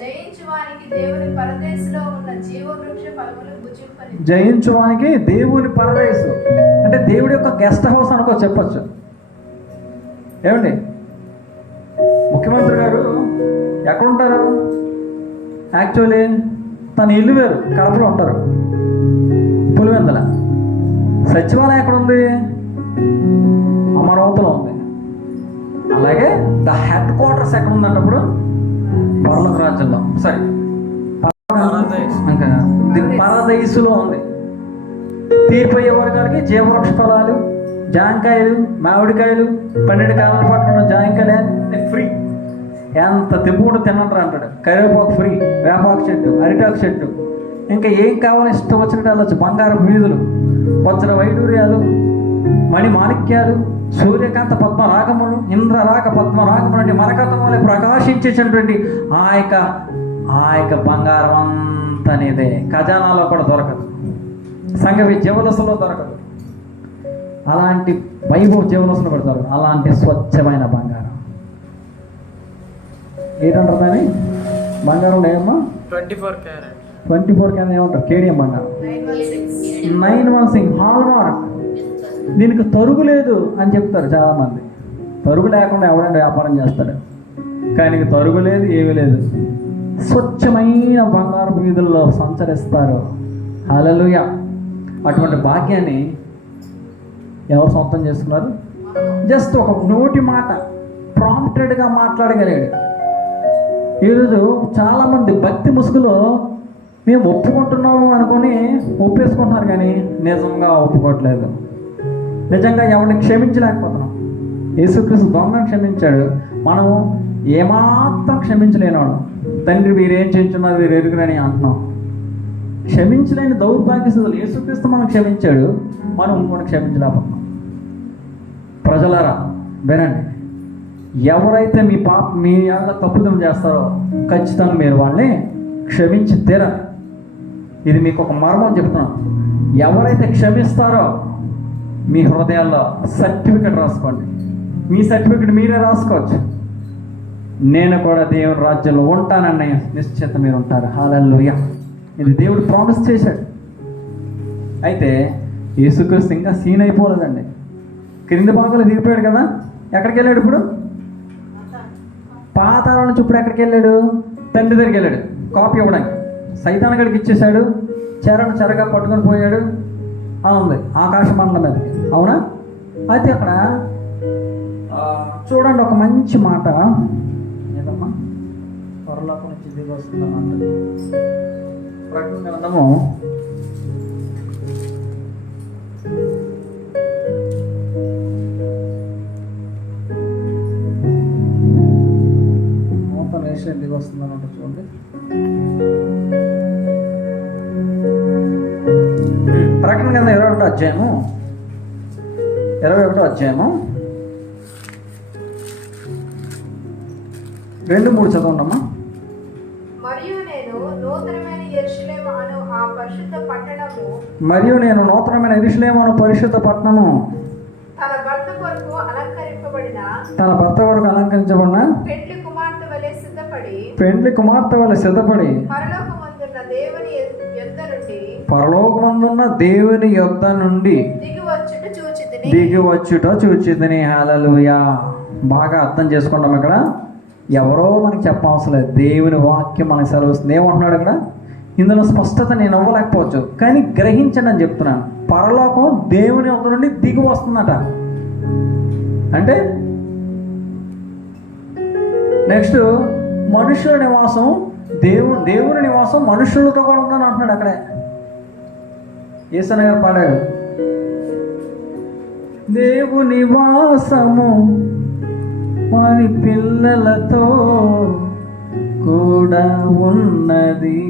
జయించువానికి దేవుని పరదేశంలో ఉన్న జీవవృక్ష ఫలములు భుజింపని. జయించువానికి దేవుని పరదేశు అంటే దేవుడి యొక్క గెస్ట్ హౌస్ అనుకో చెప్పచ్చు. ఏమండి, ముఖ్యమంత్రి గారు ఎక్కడుంటారు? యాక్చువల్లీ తన ఇల్లు వేరు, కడపలో ఉంటారు, పులివెందుల. సచివాలయం ఎక్కడుంది? అమరావతిలో ఉంది. అలాగే ద హెడ్ క్వార్టర్స్ ఎక్కడ ఉందంటప్పుడు పరలోక రాజ్యంలో, సారీ పరదేశులో ఉంది. తీర్పు అయ్యే వర్గాలకి జీవవృక్ష ఫలాలు, జాంకాయలు, మామిడికాయలు, 12 కాలాల పాటు ఉన్న జాంకాయలు ఫ్రీ. ఎంత తిప్పుకుంటూ తినంటారు అంటాడు. కరివేపాకు ఫ్రీ, వేపాకు చెట్టు, అరిటాకు చెట్టు, ఇంకా ఏం కావాలో ఇష్టం వచ్చినట్టు వెళ్ళొచ్చు. బంగారు వీధులు, వజ్ర వైడూర్యాలు, మణి మాణిక్యాలు, సూర్యకాంత పద్మరాగములు, ఇంద్రరాగ పద్మరాగములు అంటే మరకతం వల్ల ప్రకాశించేటటువంటి ఆ యొక్క బంగారం అంతా నీదే. ఖజానాలో కూడా దొరకదు, సంగవి జీవదశలో దొరకదు, అలాంటి వైభవ జీవదశలో కూడా దొరకదు. అలాంటి స్వచ్ఛమైన బంగారం ఏంటంటారు దాన్ని? బంగారం ఏమమ్మా? 24 క్యారెట్. 24 క్యారెట్ ఏమంటారు? కేడియం బంగారం. 916 హాల్ మార్క్. దీనికి తరుగు లేదు అని చెప్తారు చాలామంది. తరుగు లేకుండా ఎవరైనా వ్యాపారం చేస్తాడు, కానీ తరుగు లేదు, ఏమీ లేదు. స్వచ్ఛమైన బంగారు వీధుల్లో సంచరిస్తారు. హల్లెలూయా. అటువంటి భాగ్యాన్ని ఎవరు సొంతం చేసుకున్నారు? జస్ట్ ఒక నోటి మాట ప్రాంప్టెడ్గా మాట్లాడగలిగాడు. ఈరోజు చాలామంది భక్తి ముసుగులో మేము ఒప్పుకుంటున్నాము అనుకొని ఒప్పేసుకుంటున్నారు, కానీ నిజంగా ఒప్పుకోవట్లేదు. నిజంగా ఎవరిని క్షమించలేకపోతున్నాం. యేసుక్రీస్తు దొంగను క్షమించాడు, మనము ఏమాత్రం క్షమించలేనివాడు. తండ్రి వీరేం చేయించున్నారు వీరు ఎరుగురని అంటున్నాం. క్షమించలేని దౌర్భాగ్య స్థితులు యేసుక్రీస్తు మనం క్షమించాడు, మనం ఇంకోటి క్షమించలేకపోతున్నాం. ప్రజలారా వినండి, ఎవరైతే మీ తప్పుదం చేస్తారో ఖచ్చితంగా మీరు వాళ్ళని క్షమించి తీరాలి. ఇది మీకు ఒక మర్మం చెప్తున్నాను. ఎవరైతే క్షమిస్తారో మీ హృదయాల్లో సర్టిఫికెట్ రాసుకోండి. మీ సర్టిఫికెట్ మీరే రాసుకోవచ్చు. నేను కూడా దేవుని రాజ్యంలో ఉంటానన్న నిశ్చిత మీరు ఉంటారు. హల్లెలూయా. ఇది దేవుడు ప్రామిస్ చేశాడు. అయితే యేసుక్రీస్తు ఇంకా సీన్ అయిపోలేదండి. క్రింది భాగంలో దిగిపోయాడు కదా. ఎక్కడికి వెళ్ళాడు ఇప్పుడు? పాతాళం నుంచి ఇప్పుడు ఎక్కడికి వెళ్ళాడు? తండ్రి దగ్గరికి వెళ్ళాడు కాపీ ఇవ్వడానికి. సైతాన్ గడికి ఇచ్చేశాడు. చెరగా పట్టుకొని పోయాడు. ఉంది ఆకాశ మండలం మీద. అవునా? అయితే అక్కడ చూడండి ఒక మంచి మాట. ఏదమ్మా? పరలోకం నుంచి దిగి వస్తుందన్నమాట. ప్రకటన గ్రంథము 1 దిగి వస్తుందన్నమాట. చూడండి, ప్రకటన గ్రంథం 21వ అధ్యాయము 2-3 చదవండమ్మా. మరియు నేను నూతనమైన యెరూషలేము అను ఆ పరిశుద్ధ పట్టణము తన భర్త కొరకు అలంకరించబడిన పెండ్లి కుమార్తె వలె సిద్ధపడి పరలోకమందున్న దేవుని యొద్ద నుండి దిగి వచ్చుట చూచితిని. హల్లెలూయా. బాగా అర్థం చేసుకుంటాం. ఇక్కడ ఎవరో మనకి చెప్పవసరం లేదు. దేవుని వాక్యం మనకి సెలవుస్తుంది. ఏమంటున్నాడు ఇక్కడ? ఇందులో స్పష్టత నేను ఇవ్వలేకపోవచ్చు, కానీ గ్రహించండి అని చెప్తున్నాను. పరలోకం దేవుని యొద్ద నుండి దిగి వస్తుందట. అంటే నెక్స్ట్ మనుషుల నివాసం, దేవుని నివాసం మనుషులతో కూడా ఉందని అంటున్నాడు. అక్కడే యేసయ్య గారు పాడాడు, దేవుని నివాసము వారి పిల్లలతో కూడా ఉన్నది.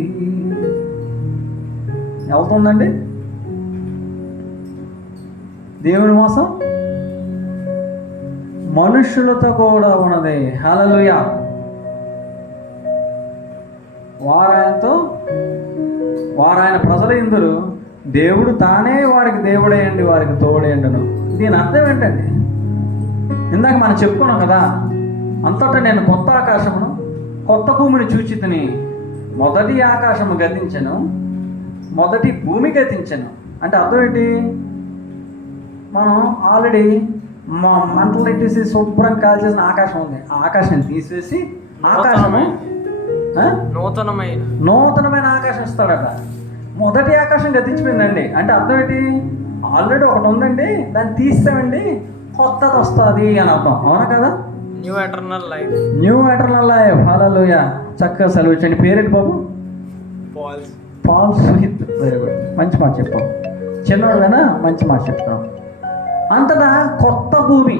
అవుతుందండి దేవుని నివాసం మనుషులతో కూడా ఉన్నది. హల్లెలూయా. వారాయన ప్రజల ఇందురు దేవుడు తానే వారికి దేవుడేయండి, వారికి తోడేయండును. దీని అర్థం ఏంటండి? ఇందాక మనం చెప్పుకున్నాం కదా, అంతటా నేను కొత్త ఆకాశమును కొత్త భూమిని చూచితిని. మొదటి ఆకాశము గతించెను, మొదటి భూమి గతించెను. అంటే అర్థం ఏంటి? మనం ఆల్రెడీ మంటలు పెట్టేసి శుభ్రం కాల్చేసిన ఆకాశం ఉంది. ఆ ఆకాశాన్ని తీసేసి ఆకాశము నూతనమైన ఆకాశం ఇస్తాడట. మొదటి ఆకాశం గతించిపోయిందండి. అంటే అర్థం ఏంటి? ఆల్రెడీ ఒకటి ఉందండి, దాన్ని తీస్తామండి, కొత్తది వస్తుంది అని అర్థం. అవునా కదా? New eternal life. హల్లెలూయా. చక్కగా సెలవిచ్చండి. పేరేంటి బాబు? పాల్ సుహిత్. Very good. మంచి మాట చెప్పావు. చిన్నవాడు కదా, మంచి మాట చెప్తావు. అంతటా కొత్త భూమి.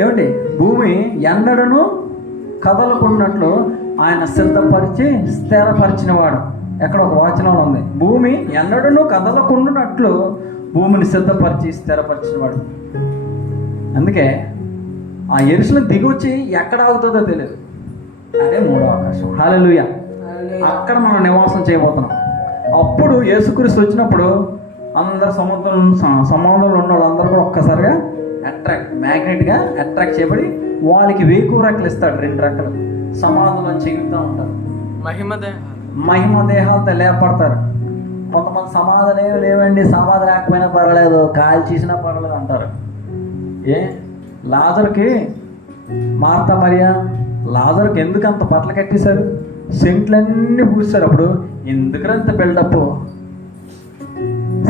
ఏమండి? భూమి ఎన్నడను కదలకున్నట్లు ఆయన సిద్ధపరిచి స్థిరపరిచినవాడు. ఎక్కడ ఒక వచనం ఉంది, భూమి ఎన్నడను కదలకుండానట్లు భూమిని సిద్ధపరిచి స్థిరపరిచినవాడు. అందుకే ఆ యెరూషలేము దిగి వచ్చి ఎక్కడ ఆగుతుందో తెలియదు. అదే 3వ ఆకాశం. హల్లెలూయా. అక్కడ మనం నివాసం చేయబోతున్నాం. అప్పుడు యేసుక్రీస్తు వచ్చినప్పుడు అందరు సమాధంలో ఉన్న వాళ్ళందరూ కూడా ఒక్కసారిగా మ్యాగ్నెట్గా అట్రాక్ట్ చేయబడి వాళ్ళకి వేకువ రెక్కలు ఇస్తాడు. 2 రెక్కలు సమాధులను చెగుతూ ఉంటారు. మహిమ దేహాలతో లేపడతారు. కొంతమంది సమాధులు లేవండి, సమాధి లేకపోయినా పర్వాలేదు, కాలు చేసినా పర్వాలేదు అంటారు. లాజరుకి మార్తా మరియా లాజరుకి ఎందుకు అంత బట్టలు కట్టేశారు? సెంట్లన్నీ పూసారు. అప్పుడు ఎందుకంత బిల్డప్?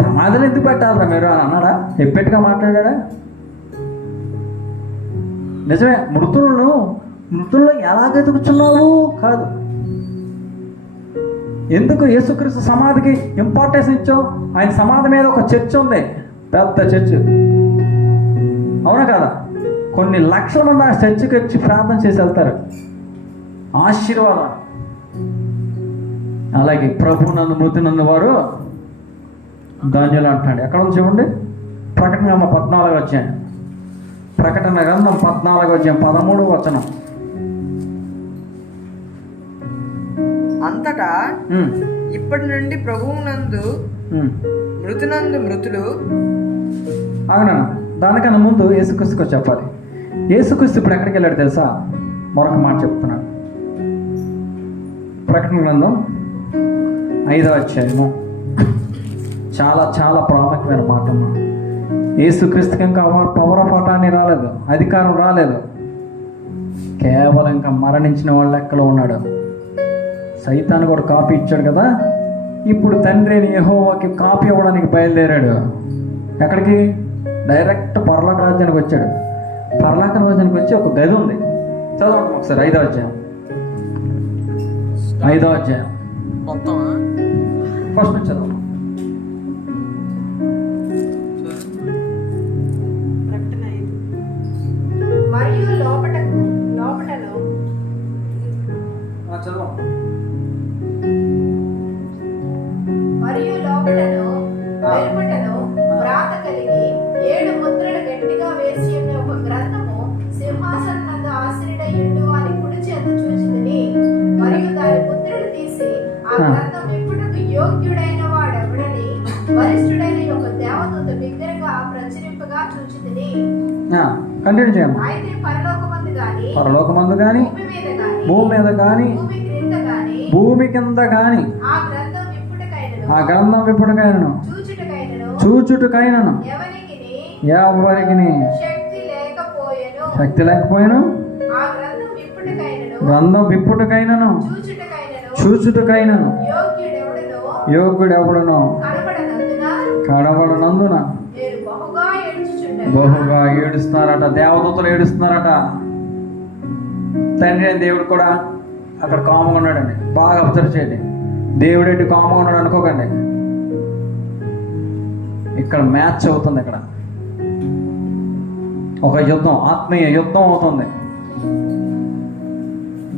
సమాధులు ఎందుకు పెట్టాలరా మీరు అని అన్నాడా? ఎబ్బెట్టుగా మాట్లాడా? నిజమే. మృతుల్లో ఎలా వెతుకుతున్నావు కాదు. ఎందుకు యేసుక్రీస్తు సమాధికి ఇంపార్టెన్స్ ఇచ్చావు? ఆయన సమాధి మీద ఒక చర్చ్ ఉంది, పెద్ద చర్చ్. అవునా కదా? కొన్ని లక్షల మంది ఆ చర్చికి వచ్చి ప్రార్థన చేసి వెళ్తారు. ఆశీర్వాదం. అలాగే ప్రభు నందు మృతి నందు వారు ధాన్యులు అంటాడు. ఎక్కడ ఉంది చూడండి. ప్రకటన గ్రంథం 14వ అధ్యాయం. ప్రకటన గ్రంథం 14వ అధ్యాయం 13వ వచనం. అంతటా ఇప్పటి నుండి ప్రభువునందు మృతులు. అవునా? దానికన్నా ముందు యేసుక్రీస్తుకు చెప్పాలి. యేసుక్రీస్తు ఇప్పుడు ఎక్కడికి వెళ్ళాడు తెలుసా? మరొక మాట చెప్తున్నాడు. ప్రకటన గ్రంథం 5వ అధ్యాయము చాలా చాలా ప్రాముఖ్యమైన మాట అమ్మా. యేసుక్రీస్తుకి ఇంకా పవర్ ఆఫ్ అటార్నీ రాలేదు, అధికారం రాలేదు. కేవలం ఇంకా మరణించిన వాళ్ళ లెక్కలో ఉన్నాడు. సైతాను కూడా కాపీ ఇచ్చాడు కదా. ఇప్పుడు తండ్రి అయిన యెహోవాకి కాపీ ఇవ్వడానికి బయలుదేరాడు. ఎక్కడికి? డైరెక్ట్ పరలోక రాజ్యానికి వచ్చాడు. పరలోక రాజ్యానికి వచ్చి ఒక గది ఉంది. చదవండి ఒకసారి 5వ అధ్యాయం. 5వ అధ్యాయం మొత్తం ఫస్ట్ నుంచి చదవండి. మరియు లోపటను చదవండి. మరియు లోపటను వెలుపటను వ్రాత కలిగి 7 ముద్రలు గట్టిగా వేసి ఉన్న ఒక గ్రంథము సింహాసనం నందు ఆశ్రయుడయుండు అని కుడి చేత చూచితిని. మరియు దాని ముద్రలు తీసి ఆ గ్రంథం విప్పుటకు యోగ్యుడైన వాడెవడని వరిష్ఠుడైన ఒక దేవదూత బిగ్గరగా ప్రచురింపగా చూచితిని. కంటిన్యూ చేయండి. అయితే పరలోకమందు గాని పరలోకమందు కానీ భూమి మీద గాని భూమి మీద కానీ భూమి క్రింద గాని భూమి కింద కానీ ఆ గ్రంథం విప్పుటకైనను ఆ గ్రంథం విప్పుడుకైనను చూచుటకైనను చూచుటకైనను ఎవనికిని ఎవరికి శక్తి లేకపోయెను. శక్తి లేకపోయినా ఆ గ్రంథం విప్పుటకైనను గ్రంథం విప్పుటకైనను చూచుటకైనను చూచుటకైనను యోగ్యుడెవడనో యోగుడెవడను కడబడనందున నేను బహుగా ఏడ్చుచుండగా బహుగా ఏడుస్తున్నారట. దేవదూతలు ఏడుస్తున్నారట. తండ్రి అయిన దేవుడు కూడా అక్కడ కాముగా ఉన్నాడండి. బాగా అబ్జర్వ్ చేయండి. దేవుడేంటి కాముగా ఉన్నాడు అనుకోకండి. ఇక్కడ మ్యాచ్ అవుతుంది. ఇక్కడ ఒక యుద్ధం, ఆత్మీయ యుద్ధం అవుతుంది.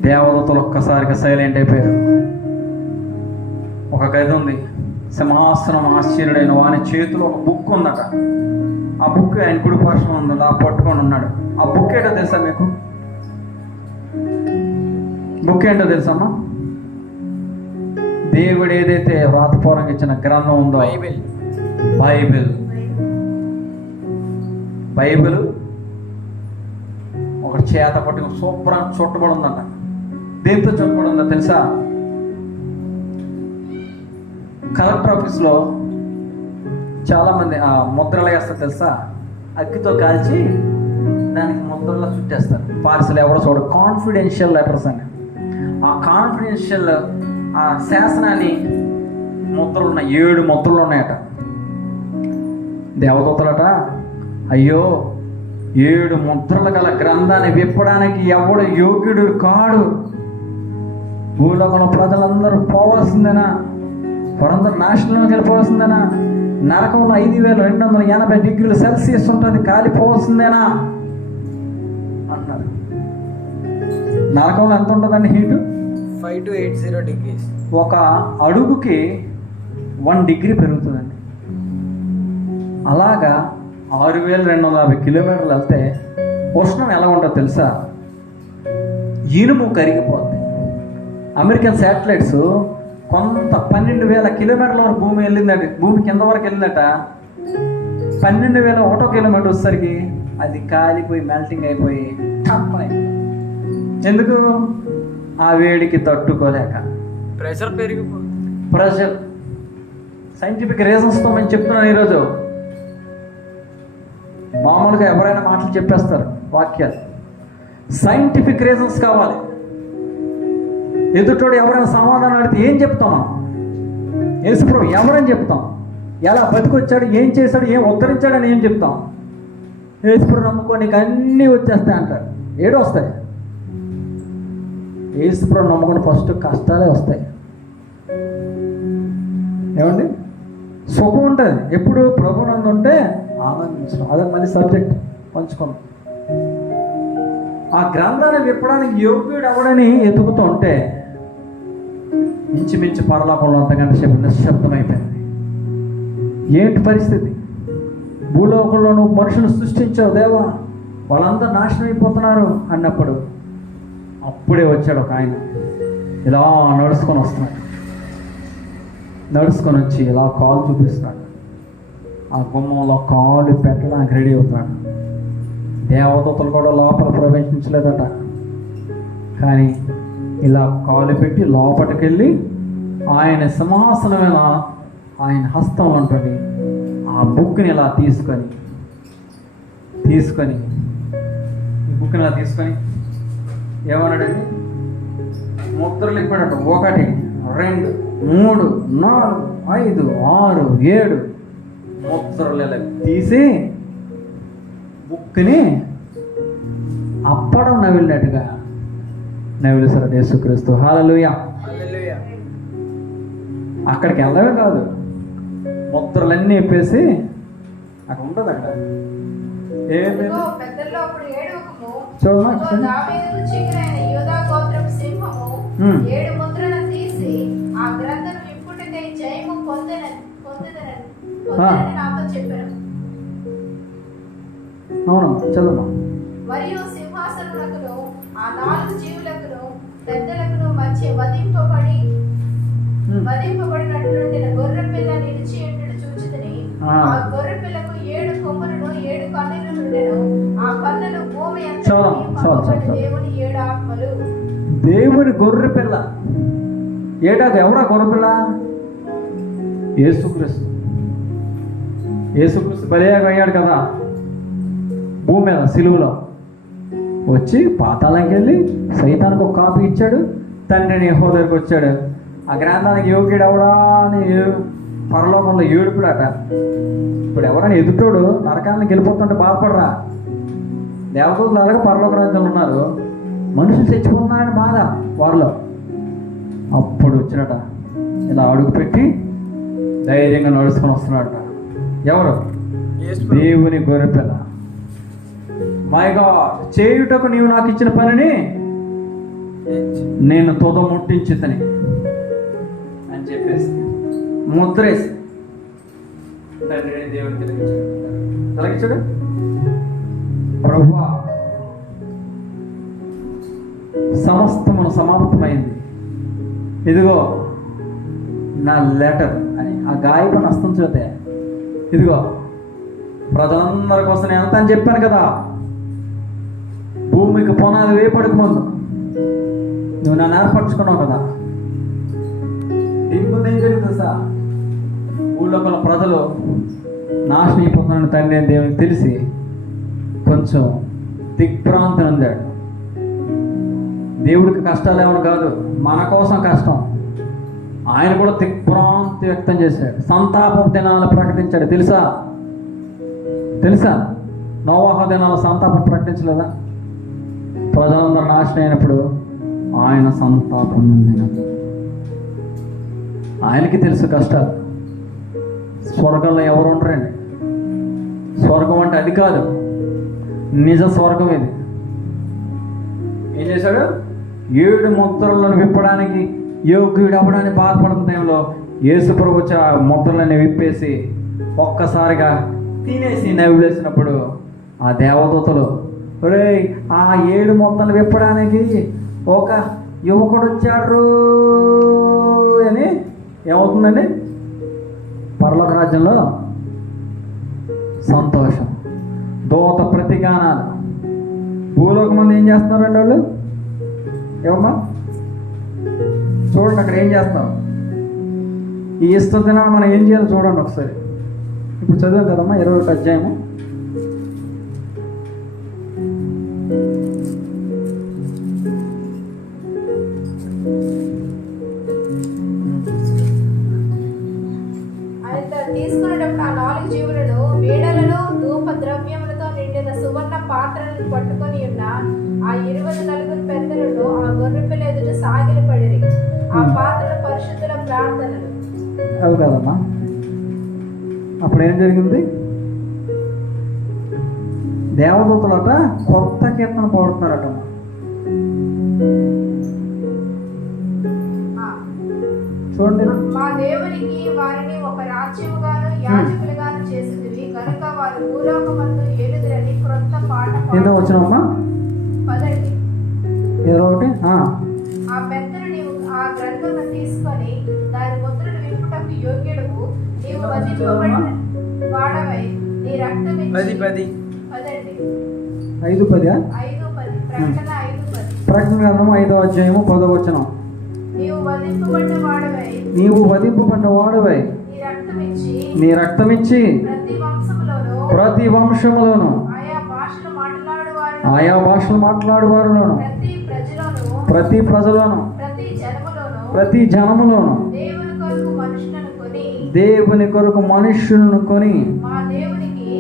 దేవదూతలు ఒక్కసారిగా సైలెంట్ అయిపోయారు. ఒక గది ఉంది. సింహాసనం ఆశ్చర్యుడైన వాని చేతిలో ఒక బుక్ ఉందట. ఆ బుక్ ఆయన కుడి పార్శ్వం ఉందట. ఆ పట్టుకొని ఉన్నాడు. ఆ బుక్ ఏంటో తెలుసా మీకు? బుక్ ఏంటో తెలుసమ్మా? దేవుడు ఏదైతే వ్రాతపూర్వకంగా ఇచ్చిన గ్రంథం ఉందో బైబిల్. బైబిల్ బైబిల్ ఒకటి చేత పట్టుకుని శుభ్రంగా చుట్టబడి ఉందంట. దేంతో చుట్టబడి ఉందో తెలుసా? కలెక్టర్ ఆఫీస్లో చాలామంది ఆ ముద్రలు వేస్తారు తెలుసా? అగ్గితో కాల్చి దానికి ముద్రలో చుట్టేస్తారు. పార్సల్ ఎవరో చూడ కాన్ఫిడెన్షియల్ లెటర్స్ అని. ఆ కాన్ఫిడెన్షియల్ ఆ శాసనాన్ని ముద్రలు ఉన్నాయి. 7 ముద్రలు ఉన్నాయట. దేవదూతలట అయ్యో 7 ముద్రలు గల గ్రంథాన్ని విప్పడానికి ఎవడు యోగ్యుడు కాడు. భూలోకంలో ప్రజలందరూ పోవాల్సిందేనా? వారందరూ నాశనంలోకి వెళ్ళిపోవాల్సిందేనా? నరకంలో 5280 డిగ్రీలు సెల్సియస్ ఉంటుంది, కాలిపోవాల్సిందేనా అంటున్నారు. నరకంలో ఎంత ఉంటుందండి హీటు? 5 to 80 degrees. ఒక అడుగుకి 1 డిగ్రీ పెరుగుతుందండి. అలాగా 6250 కిలోమీటర్లు వెళ్తే ఉష్ణం ఎలా ఉంటుందో తెలుసా? ఇనుము కరిగిపోద్ది. అమెరికన్ శాటిలైట్స్ కొంత 12,000 కిలోమీటర్ల వరకు భూమి వెళ్ళిందట. భూమి కింద వరకు వెళ్ళిందట. 12,001 కిలోమీటర్ వచ్చేసరికి అది కాలిపోయి మెల్టింగ్ అయిపోయి టప్పని. ఎందుకు? ఆ వేడికి తట్టుకోలేక. ప్రెషర్ పెరిగిపోతుంది. ప్రెషర్. సైంటిఫిక్ రీజన్స్తో మేము చెప్తున్నాను ఈరోజు. మామూలుగా ఎవరైనా మాటలు చెప్పేస్తారు వాక్యాలు. సైంటిఫిక్ రీజన్స్ కావాలి. ఎదుటోడు ఎవరైనా సమాధానం అడిగితే ఏం చెప్తాం మనం? యేసుప్రభు ఎవరని చెప్తాం? ఎలా బతికొచ్చాడు, ఏం చేశాడు, ఏం ఉద్ధరించాడని ఏం చెప్తాం? యేసుప్రభు నమ్ముకో నీకు అన్నీ వచ్చేస్తాయి అంటారు. ఏడు వస్తాయి? యేసుప్రభు నమ్ముకుని ఫస్ట్ కష్టాలే వస్తాయి. ఏమండి? సుఖం ఉంటుంది. ఎప్పుడు ప్రభునందు ఉంటే ఆనందించడం. అదే మళ్ళీ సబ్జెక్ట్ పంచుకోండి. ఆ గ్రంథాన్ని విప్పడానికి యోగ్యుడు ఎవడని ఎదుగుతూ ఉంటే ఇంచుమించు పరలోకంలో అంతకంటే చెప్పి నిశ్శబ్దమైపోయింది. ఏంటి పరిస్థితి? భూలోకంలో నువ్వు మనుషులు సృష్టించావు దేవా, వాళ్ళందరూ నాశనం అయిపోతున్నారు అన్నప్పుడు అప్పుడే వచ్చాడు ఒక ఆయన. ఇలా నడుచుకొని వస్తున్నాడు. నడుచుకొని వచ్చి ఇలా కాలు చూపిస్తున్నాడు. ఆ గుమ్మంలో కాలు పెట్టడానికి రెడీ అవుతాడు. దేవదూతలు కూడా లోపల ప్రవేశించలేదట. కానీ ఇలా కాలు పెట్టి లోపలికి వెళ్ళి ఆయన సింహాసనం మీద ఆయన హస్తం ఉంటుంది. ఆ బుక్ని ఇలా తీసుకొని ఈ బుక్ని ఇలా తీసుకొని ఏమన్నాడండి? ముద్రలు ఇప్పాడట. 1, 2, 3, 4, 5, 6, 7 ముద్రలు ఇలా తీసి బుక్ని అప్పడం నవిలినట్టుగా నవిలిసాడు యేసుక్రీస్తు. హల్లెలూయా. హల్లెలూయా. అక్కడికి వెళ్ళవే కాదు, ముద్రలన్నీ ఇప్పేసి అక్కడ ఉంటుంది. అక్కడ ఇదిగో పెద్దల్లో ఒకడు ఏడవకము. చూడమ్మా, ఇదిగో దావీదుకు చీకరైన యూదా గోత్రపు సింహము 7 ముద్రలను తీసి ఆ గ్రంథం విప్పుటకై జయము పొందెనని నాతో చెప్పాను. అవునమ్మా, చదవమ్మా. మరియు సింహాసనములకును ఆ 4 జీవులకును పెద్దలకును మధ్య వధింపబడినట్లుండిన గొర్రె పిల్ల నిలిచి ఉండుట చూచితిని. ఆ గొర్రె పిల్లకు 7 కొమ్ములను 7 కన్నులు ఉండెను. ఆ కన్నులు భూమి అంతటిని పంపబడి దేవుని 7 ఆత్మలు. దేవుని గొర్రె పిల్ల ఏడాది. ఎవరా గొర్రె పిల్ల? యేసుక్రీస్తు. యేసుక్రీస్తు బలియాగం అయ్యాడు కదా భూమి మీద, సిలువలో వచ్చి పాతాళంకి వెళ్ళి సైతానికి ఒక కాపీ ఇచ్చాడు. తండ్రిని యెహోవా దగ్గరికి వచ్చాడు. ఆ గ్రంథానికి యోగ్యుడు ఎవడా అని పరలోకంలో ఏడుపుడట. ఇప్పుడు ఎవరైనా ఎదుటోడు నరకానికి వెళ్ళిపోతుంటే బాధపడరా? దేవదూతలు అలాగే పరలోక రాజ్యంలో ఉన్నారు, మనుషులు చచ్చిపోతున్నారని బాధ వారిలో. అప్పుడు వచ్చినట ఇలా అడుగు పెట్టి ధైర్యంగా నడుచుకొని వస్తున్నాడట. ఎవరు? దేవుని గొర్రెపిల్ల. మై గాడ్, చేయుటకు నీవు నాకు ఇచ్చిన పనిని నేను తొద ముట్టించుతని అని చెప్పేసి ముద్రేసి తండ్రిని దేవుని తొలగించాడు. ప్రభువా, సమస్తమును సమాప్తమైంది, ఇదిగో నా లెటర్ అని ఆ గాయపని హస్తం చూతే, ఇదిగో ప్రజలందరి కోసం నేను ఎంత అని చెప్పాను కదా. భూమికి పునాది వేపడక ముందు నువ్వు నన్ను ఏర్పరచుకున్నావు కదా. దీని ముందు ఏం జరిగింది సార్? ఊళ్ళో కొన్ని ప్రజలు నాశనం అయిపోతున్నాను తండ్రి అని దేవునికి తెలిసి కొంచెం దిగ్భ్రాంతి ఉందాడు. దేవుడికి కష్టాలు ఏమని కాదు, మన కోసం కష్టం. ఆయన కూడా దిగ్భ్రాంతి వ్యక్తం చేశాడు. సంతాపం దినాలు ప్రకటించాడు. తెలుసా నోవాహు దినాలు సంతాపం ప్రకటించలేదా? ప్రజలందరూ నాశనం అయినప్పుడు ఆయన సంతాపం నొందినాడు. ఆయనకి తెలుసు కష్టాలు. స్వర్గంలో ఎవరు ఉండరండి. స్వర్గం అంటే అది కాదు, నిజ స్వర్గం ఇది. ఏం చేశాడు? 7 ముద్రలను విప్పడానికి యోగ్యుడు అవ్వడానికి బాధపడుతున్న టైంలో యేసుప్రభు వచ్చి ఆ ముద్రలని విప్పేసి ఒక్కసారిగా తినేసి నవ్వులేసినప్పుడు ఆ దేవదూతలు, ఒరేయ్ ఆ 7 ముద్రలు విప్పడానికి ఒక యువకుడు వచ్చాడు అని ఏమవుతుందండి? పరలోక రాజ్యంలో సంతోషం, దూత ప్రతిగానాలు. భూలోకం మంది ఏం చేస్తున్నారండి వాళ్ళు? ఏమమ్మా చూడండి అక్కడ ఏం చేస్తాం. ఈ ఈస్టర్ దినాన్ని మనం ఏం చేయాలో చూడండి ఒకసారి. ఇప్పుడు చదివాం కదమ్మా 21వ అధ్యాయము. ఆయన తీసుకునేటప్పుడు ఆ 4 జీవులను వీణలను ధూప ద్రవ్యములతో నిండిన సువర్ణ పాత్రలను పట్టుకొని ఉన్న ఆ 24 పెద్దలను ఆ గొర్రెపిల్ల ఎదుట సాగిలపడిరి. ఆ పాత్రలు పరిశుద్ధుల ప్రార్థనలు. అవు కదమ్మా. అప్పుడు ఏం జరిగింది? దేవదూతలట కొత్త కీర్తన పాడుతున్నారట. చూడండి, మా దేవునికి వారిని ఒక రాజ్యముగాను యాజకులుగాను చేసింది కనుక వారు భూలోకమందు ఏలుదురని క్రొత్త పాట ఏదో వచ్చినమ్మా 10. 21. ఆ పెద్దలు నీవు ఆ గ్రంథమును తీసుకొని దాని ముద్రను విప్పుటకు యోగ్యుడవు. నీవు వధింపబడిన వాడవై నీ రక్తమిచ్చి 10. పదండి 5:10. 5:10 ప్రకటన 5:10 ప్రకటన గ్రంథం 5వ అధ్యాయము 10వ వచనం. నీవు వధింపబడ్డ వాడవై నీవు వధింపబడిన వాడువై నీ రక్తమిచ్చి ప్రతి వంశములోను ఆయా భాషలు మాట్లాడువారులోను ప్రతి ప్రజలోను ప్రతి జనములోను దేవుని కొరకు మనుష్యులను కొని మా దేవునికి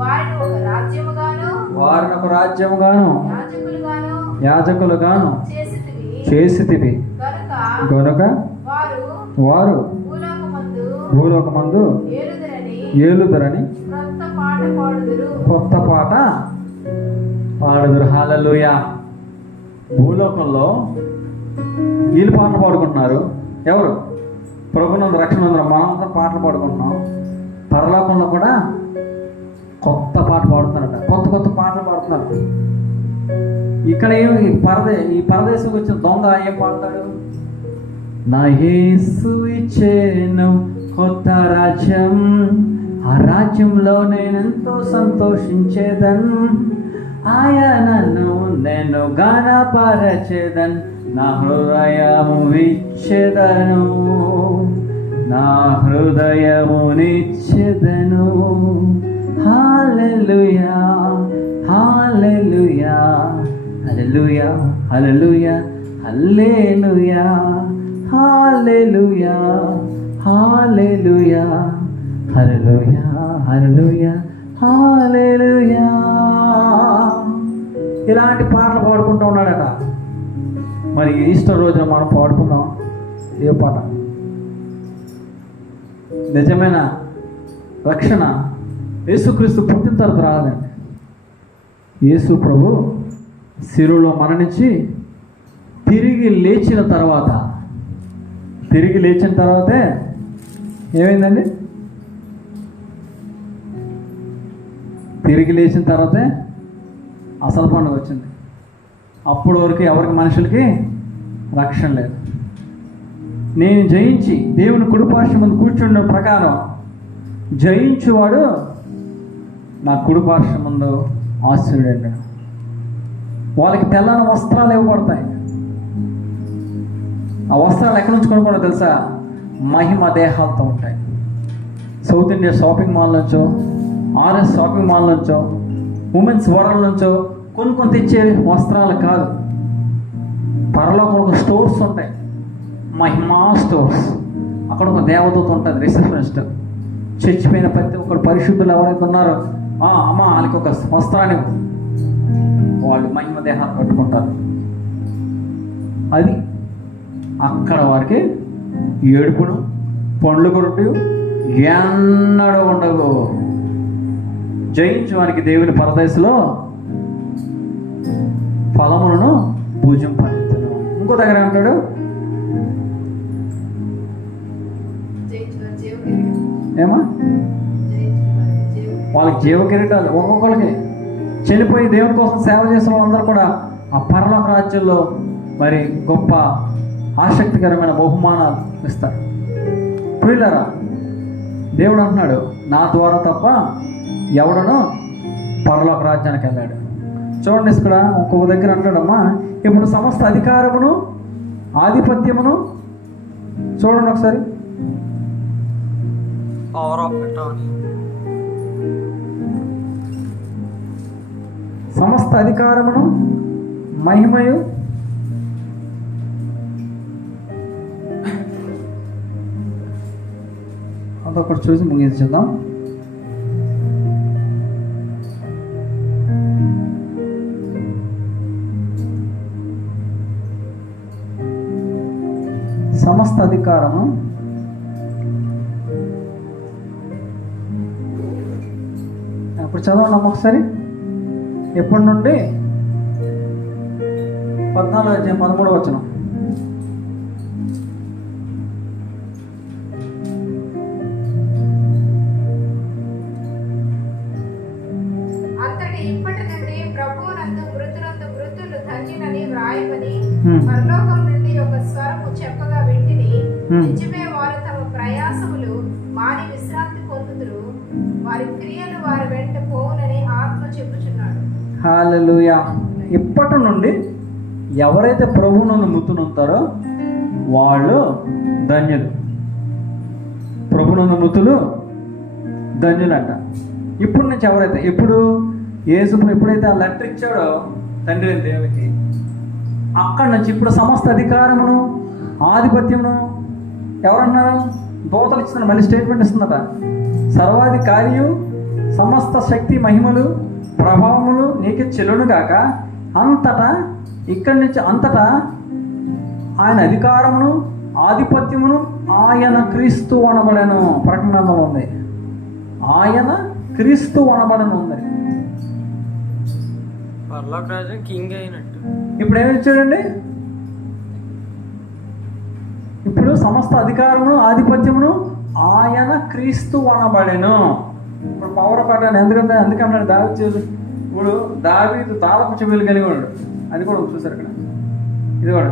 వారిని ఒక రాజ్యముగాను యాజకులుగాను చేసితివి గనుక వారు భూలోకమందు ఏలుదరని కొత్త పాట పాడుదురు. హల్లెలూయా. భూలోకంలో వీళ్ళు పాటలు పాడుకుంటున్నారు. ఎవరు? ప్రభునందు రక్షణ మనంతా పాటలు పాడుకుంటున్నాం. పరలోకంలో కూడా కొత్త పాట పాడుతున్నారట. కొత్త కొత్త పాటలు పాడుతున్నారు. ఇక్కడ ఏమి ఈ పరదేశంకి వచ్చిన దొంగ ఏం పాడతాడు? నా యేసు ఇచ్చేను కొత్త రాజ్యం, ఆ రాజ్యంలో నేనెంతో సంతోషించేదన్, ఆయనను నేను గణపరచెదన్, నా హృదయము ఇచ్చేదను, నా హృదయము నిచ్చెదను. హల్లెలూయా హల్లెలూయా హల్లెలూయా హల్లెలూయా హల్లెలూయా హల్లెలూయా హల్లెలూయా హల్లెలూయా హల్లెలూయా హల్లెలూయా. ఇలాంటి పాటలు పాడుకుంటూ ఉన్నాడట. మరి ఈస్టర్ రోజున మనం పాడుకుందాం ఏ పాట? నిజమైన రక్షణ యేసుక్రీస్తు పుట్టిన తర్వాత రాదండి. యేసు ప్రభు శిలువలో మరణించి తిరిగి లేచిన తర్వాతే ఏమైందండి? తిరిగి లేచిన తర్వాతే అసలు పండుగ వచ్చింది. అప్పటి వరకు ఎవరికి మనుషులకి రక్షణ లేదు. నేను జయించి దేవుని కుడిపార్శ్వం ముందు కూర్చున్న ప్రకారం జయించువాడు నా కుడిపార్శ్వం ముందు ఆశ్చర్యుడు. వాళ్ళకి తెల్లని వస్త్రాలు ఇవ్వబడతాయి. ఆ వస్త్రాలు ఎక్కడి నుంచి కొనుక్కోవడం తెలుసా? మహిమ దేహాలతో ఉంటాయి. సౌత్ ఇండియా షాపింగ్ మాల్ నుంచో, ఆర్ఎస్ షాపింగ్ మాల్ నుంచో, ఉమెన్స్ వరల్డ్ నుంచో కొనుక్కొని తెచ్చే వస్త్రాలు కాదు. పరలోకంలో ఒక స్టోర్స్ ఉంటాయి, మహిమా స్టోర్స్. అక్కడ ఒక దేవదూత ఉంటుంది, రిసెప్షనిస్ట్. చచ్చిపోయిన ప్రతి ఒక్కరు పరిశుద్ధులు ఎవరైతే ఉన్నారో, అమ్మ వాళ్ళకి ఒక వస్త్రాన్ని వాళ్ళు మహిమ దేహాన్ని కట్టుకుంటారు. అది అక్కడ వారికి ఏడుపును పండ్లు కొరుటు ఎన్నడూ ఉండవు. జయించు వారికి దేవుని పరదేశంలో ఫలములను పూజింపనిత్తును. ఇంకో దగ్గర అంటాడు, ఏమా వాళ్ళకి జీవ కిరీటాలు. ఒక్కొక్కరికి చనిపోయి దేవుని కోసం సేవ చేసిన వాళ్ళందరూ కూడా ఆ పరలోక రాజ్యంలో మరి గొప్ప ఆసక్తికరమైన బహుమానాలు ఇస్తారు. ప్రియులారా, దేవుడు అంటున్నాడు, నా ద్వారా తప్ప ఎవడనో పరలోక రాజ్యానికి వెళ్ళాడు. చూడండి, ఇక్కడ ఒక్కొక్క దగ్గర అంటాడమ్మా, ఇప్పుడు సమస్త అధికారమును ఆధిపత్యమును చూడండి ఒకసారి. Power of attorney. సమస్త అధికారమును మహిమయు అదొకటి చూసి ముగించేద్దాం. సమస్త అధికారము ఇప్పుడు చదవండి ఒకసారి. ఎప్పటి నుండి? 14-13 వచనం. అంతటి ఇప్పటి నుండి ప్రభువునందు మృతులు ధన్యులని వ్రాయమని పరలోకం నుండి ఒక స్వరము చెప్పగా వింటిని. నిజమే, వారు తమ ప్రయాసములు మాని విశ్రాంతి పొందుదురు. హల్లెలూయా. ఇప్పటి నుండి ఎవరైతే ప్రభువునందు మృతులుంటారో వాళ్ళు ధన్యులు. ప్రభువునందు మృతులు ధన్యులంట. ఇప్పుడు నుంచి ఎవరైతే ఇప్పుడు యేసు ఎప్పుడైతే ఆ లెటర్ ఇచ్చాడో తండ్రి అయిన దేవునికి, అక్కడి నుంచి ఇప్పుడు సమస్త అధికారమును ఆధిపత్యమును ఎవరన్నారు? దూతలు ఇస్తున్నారు. మళ్ళీ స్టేట్మెంట్ ఇస్తుందట. సర్వాధికారియు సమస్త శక్తి మహిమలు ప్రభావములు నీకు చెల్లును గాక. అంతటా ఇక్కడి నుంచి అంతటా ఆయన అధికారమును ఆధిపత్యమును ఆయన క్రీస్తు అనబడను. ప్రకటనలో ఉంది ఆయన క్రీస్తు అనబడను ఉంది. పర్లోక రాజు కింగ్ అయినట్టు. ఇప్పుడు ఏమి ఇచ్చాడండి? ఇప్పుడు సమస్త అధికారమును ఆధిపత్యమును ఆయన క్రీస్తు అనబడెను. ఇప్పుడు పవర్ పడ్డాను. ఎందుకన్నాడు దావీదు? ఇప్పుడు దావీదు తాళపు చెవులు కలిగి ఉన్నాడు. అది కూడా చూసారు ఇక్కడ. ఇది కూడా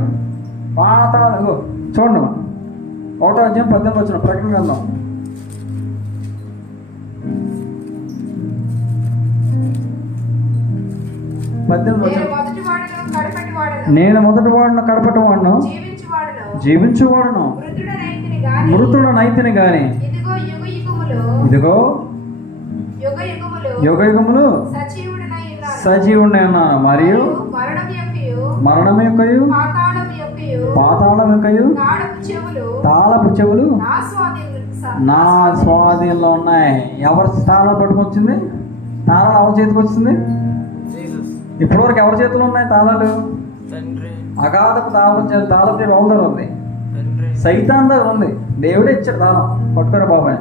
పాతాళ చూడండి. 1వ అధ్యాయం 18 వచ్చిన ప్రకటన గ్రంథం. నేను మొదటి వాడును కడపటి వాడును జీవించువాడును మృతుడనైతిని గాని ఇదిగో యుగ యుగములు సజీవుడై ఉన్నాను మరియు మరణం యొక్కయు పాతాళం యొక్కయు తాళపు చెవులు నా స్వాధీనంలో ఉన్నాయి. ఎవరి తాళం పట్టుకొచ్చింది? తాళాలు ఎవరి చేతికి వచ్చింది? ఇప్పటివరకు ఎవరి చేతులు ఉన్నాయి తాళాలు? అగాధపు తాళం తాళం వాళ్ళ ఉంది, సైతాన్ దగ్గర ఉంది. దేవుడే ఇచ్చాడు తాళం. పట్టుకోరా బాబాయ్.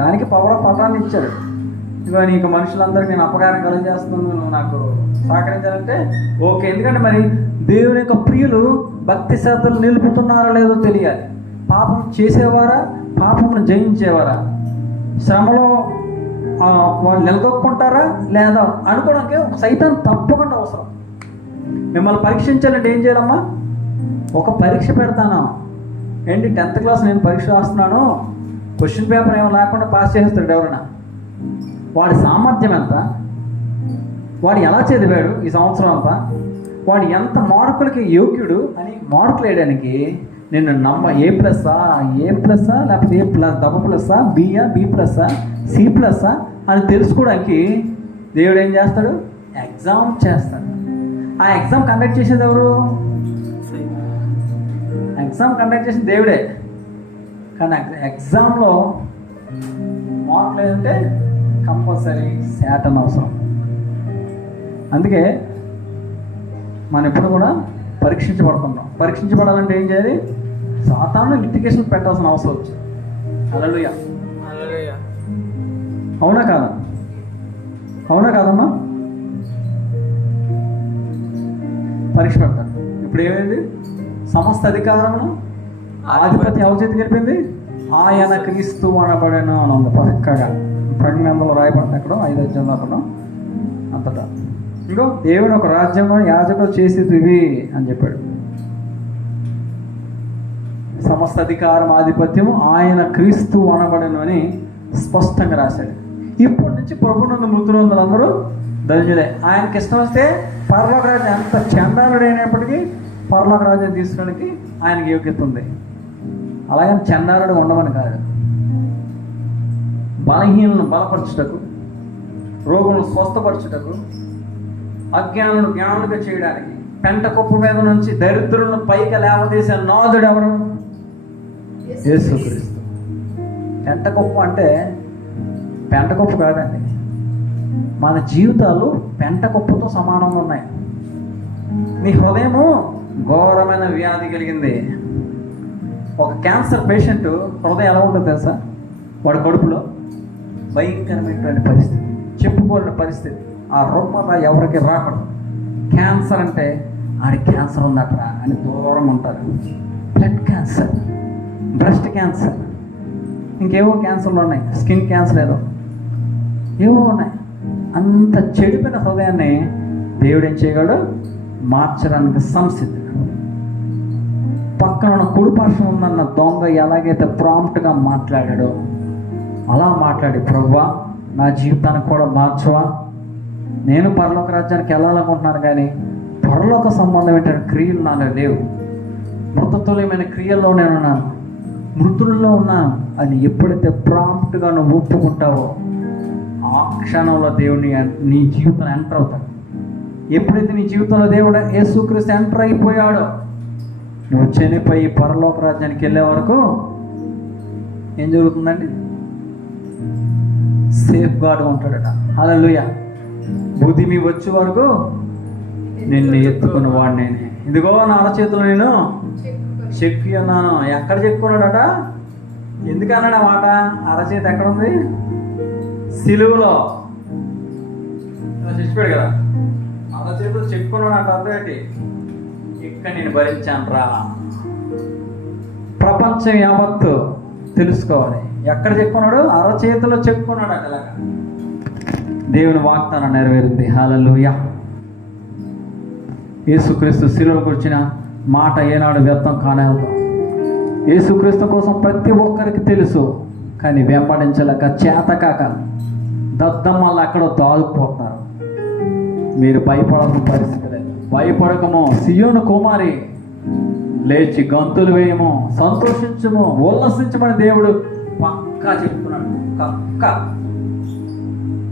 దానికి పవర్ ఆఫ్ పట్టాన్ని ఇచ్చాడు. ఇదిగో నీకు మనుషులందరికీ నేను అపకారం కలిగజేస్తున్నాను, నువ్వు నాకు సహకరించాలంటే ఓకే. ఎందుకంటే మరి దేవుని యొక్క ప్రియులు భక్తి శ్రద్ధలు నిలుపుతున్నారో లేదో తెలియాలి. పాపం చేసేవారా, పాపమును జయించేవారా, శ్రమలో వాళ్ళు నిలదొక్కుంటారా లేదా అనుకోవడానికి ఒక సైతాన్ తప్పకుండా అవసరం. మిమ్మల్ని పరీక్షించాలంటే ఏం చేయాలమ్మా? ఒక పరీక్ష పెడతాను ఏంటి, 10th క్లాస్ నేను పరీక్ష రాస్తున్నాను, క్వశ్చన్ పేపర్ ఏమో లేకుండా పాస్ చేస్తాడు ఎవరైనా. వాడి సామర్థ్యం ఎంత, వాడు ఎలా చదివాడు ఈ సంవత్సరం అంతా, వాడు ఎంత మార్కులకి యోగ్యుడు అని మార్కులు వేయడానికి నిన్ను ఏ ప్లస్సా లేకపోతే డబుల్ ప్లస్సా, బి ప్లస్సా, సి ప్లస్సా అని తెలుసుకోవడానికి దేవుడు ఏం చేస్తాడు? ఎగ్జామ్ చేస్తాడు. ఆ ఎగ్జామ్ కండక్ట్ చేసేది ఎవరు? ఎగ్జామ్ కండక్ట్ చేసిన దేవుడే. కానీ ఎగ్జామ్లో మార్కులు ఏంటంటే కంపల్సరీ శాటన్ అవసరం. అందుకే మనం ఎప్పుడు కూడా పరీక్షించబడుతున్నాం. పరీక్షించబడాలంటే ఏం చేయాలి? సాతాను లిటిగేషన్ పెట్టాల్సిన అవసరం వచ్చింది. హల్లెలూయా. అవునా కాదా? అవునా కాదమ్మా? పరీక్ష పెడతారు. ఇప్పుడు ఏమైంది? సమస్త అధికారమును ఆధిపత్యం ఎవరి చేతికి వెళ్ళిపోయింది? ఆయన క్రీస్తు అనబడేను అని ఉంది పక్కగా. ప్రజ్ఞంలో రాయబడింది అక్కడ 5వ అధ్యాయంలో అక్కడ అంతటా. ఇంకో దేవుని ఒక రాజ్యము యాజకులు చేసేది అని చెప్పాడు. సమస్త అధికారం ఆధిపత్యము ఆయన క్రీస్తు అనబడను అని స్పష్టంగా రాశాడు. ఇప్పటి నుంచి ప్రభునందు మృతులందరూ ధన్యులే. ఆయనకి ఇష్టం వస్తే పరలోక రాజ్యం ఎంత చండాలుడైనప్పటికీ పరలోక రాజ్యం తీసుకోవడానికి ఆయనకి యోగ్యత ఉంది. అలాగని చండాలుడు ఉండమని కాదు. బలహీనలను బలపరచుటకు, రోగులను స్వస్థపరచుటకు, అజ్ఞానులను జ్ఞానులుగా చేయడానికి, పెంట కుప్ప మీద నుంచి దరిద్రులను పైకి లేవదీసే నాదుడు ఎవరు? యేసుక్రీస్తు. పెంట కుప్ప అంటే పెంట కుప్ప కాదండి, మన జీవితాలు పెంట కుప్పతో సమానంగా ఉన్నాయి. నీ హృదయము ఘోరమైన వ్యాధి కలిగింది. ఒక క్యాన్సర్ పేషెంట్ హృదయం ఎలా ఉంటుందో తెలుసా? వాడి కడుపులో భయంకరమైనటువంటి పరిస్థితి, చెప్పుకోలేని పరిస్థితి. ఆ రూపంలో ఎవరికి రాకూడదు. క్యాన్సర్ అంటే ఆడి క్యాన్సర్ ఉందట్రా అని దూరం ఉంటారు. బ్లడ్ క్యాన్సర్, బ్రెస్ట్ క్యాన్సర్, ఇంకేవో క్యాన్సర్లు ఉన్నాయి, స్కిన్ క్యాన్సర్ ఏవో ఉన్నాయి. అంత చెడిపోయిన హృదయాన్ని దేవుడు ఏం చేయగలడు? మార్చడానికి సంసిద్ధుడు. పక్కన ఉన్న కుడి పార్శ్వం ఉందన్న దొంగ ఎలాగైతే ప్రాంప్ట్గా మాట్లాడాడో అలా మాట్లాడి, ప్రభువా నా జీవితాన్ని కూడా మార్చవా నేను పరలోక రాజ్యానికి వెళ్ళాలనుకుంటున్నాను, కానీ పరలోక సంబంధం ఏంటంటే క్రియలు నాలో లేవు. మృతతుల్యమైన క్రియల్లో నేనున్నాను, మృతుల్లో ఉన్నాను అని ఎప్పుడైతే ప్రాంప్ట్గా నువ్వు ఒప్పుకుంటావో ఆ క్షణంలో దేవుడిని నీ జీవితంలో ఎంటర్ అవుతాడు. ఎప్పుడైతే నీ జీవితంలో దేవుడు యేసుక్రీస్తు ఎంటర్ అయిపోయాడో నువ్వు చనిపోయి పరలోక రాజ్యానికి వెళ్ళే వరకు ఏం జరుగుతుందండి? సేఫ్ గార్డ్గా ఉంటాడట. హల్లెలూయా. భూమి వచ్చే వరకు నిన్ను ఎత్తుకున్న వాడు నేనే. ఇదిగో నా అరచేతులు నేను చెక్కి ఉన్నాను. ఎక్కడ చెక్కున్నాడట? ఎందుకన్నాడు ఆ మాట? అరచేతి ఎక్కడ ఉంది? సిలువలో చచ్చిపోయాడు కదా, అరచేతులు చెక్కున్నాడు అంట. అర్థం ఏంటి? ఇక్కడ నేను భరించాను రా. ప్రపంచం యావత్తు తెలుసుకోవాలి. ఎక్కడ చెక్కున్నాడు? అరచేతిలో చెక్కున్నాడు అట. అలాగా దేవుని వాగ్దానం నెరవేరుద్ది. హల్లెలూయా. యేసుక్రీస్తు శిలువలో కూర్చిన మాట ఏనాడు వ్యర్థం కానేవదు. యేసుక్రీస్తు కోసం ప్రతి ఒక్కరికి తెలుసు, కానీ వెంబడించలేక చేతకాక దద్దమ్మలు అక్కడ దాదుకుపోతున్నారు. మీరు భయపడక పరిస్థితి లేదు. భయపడకము సియోను కుమారి, లేచి గంతులు వేయము, సంతోషించము, ఉల్లసించమని దేవుడు పక్కా చెప్తున్నాడు. పక్క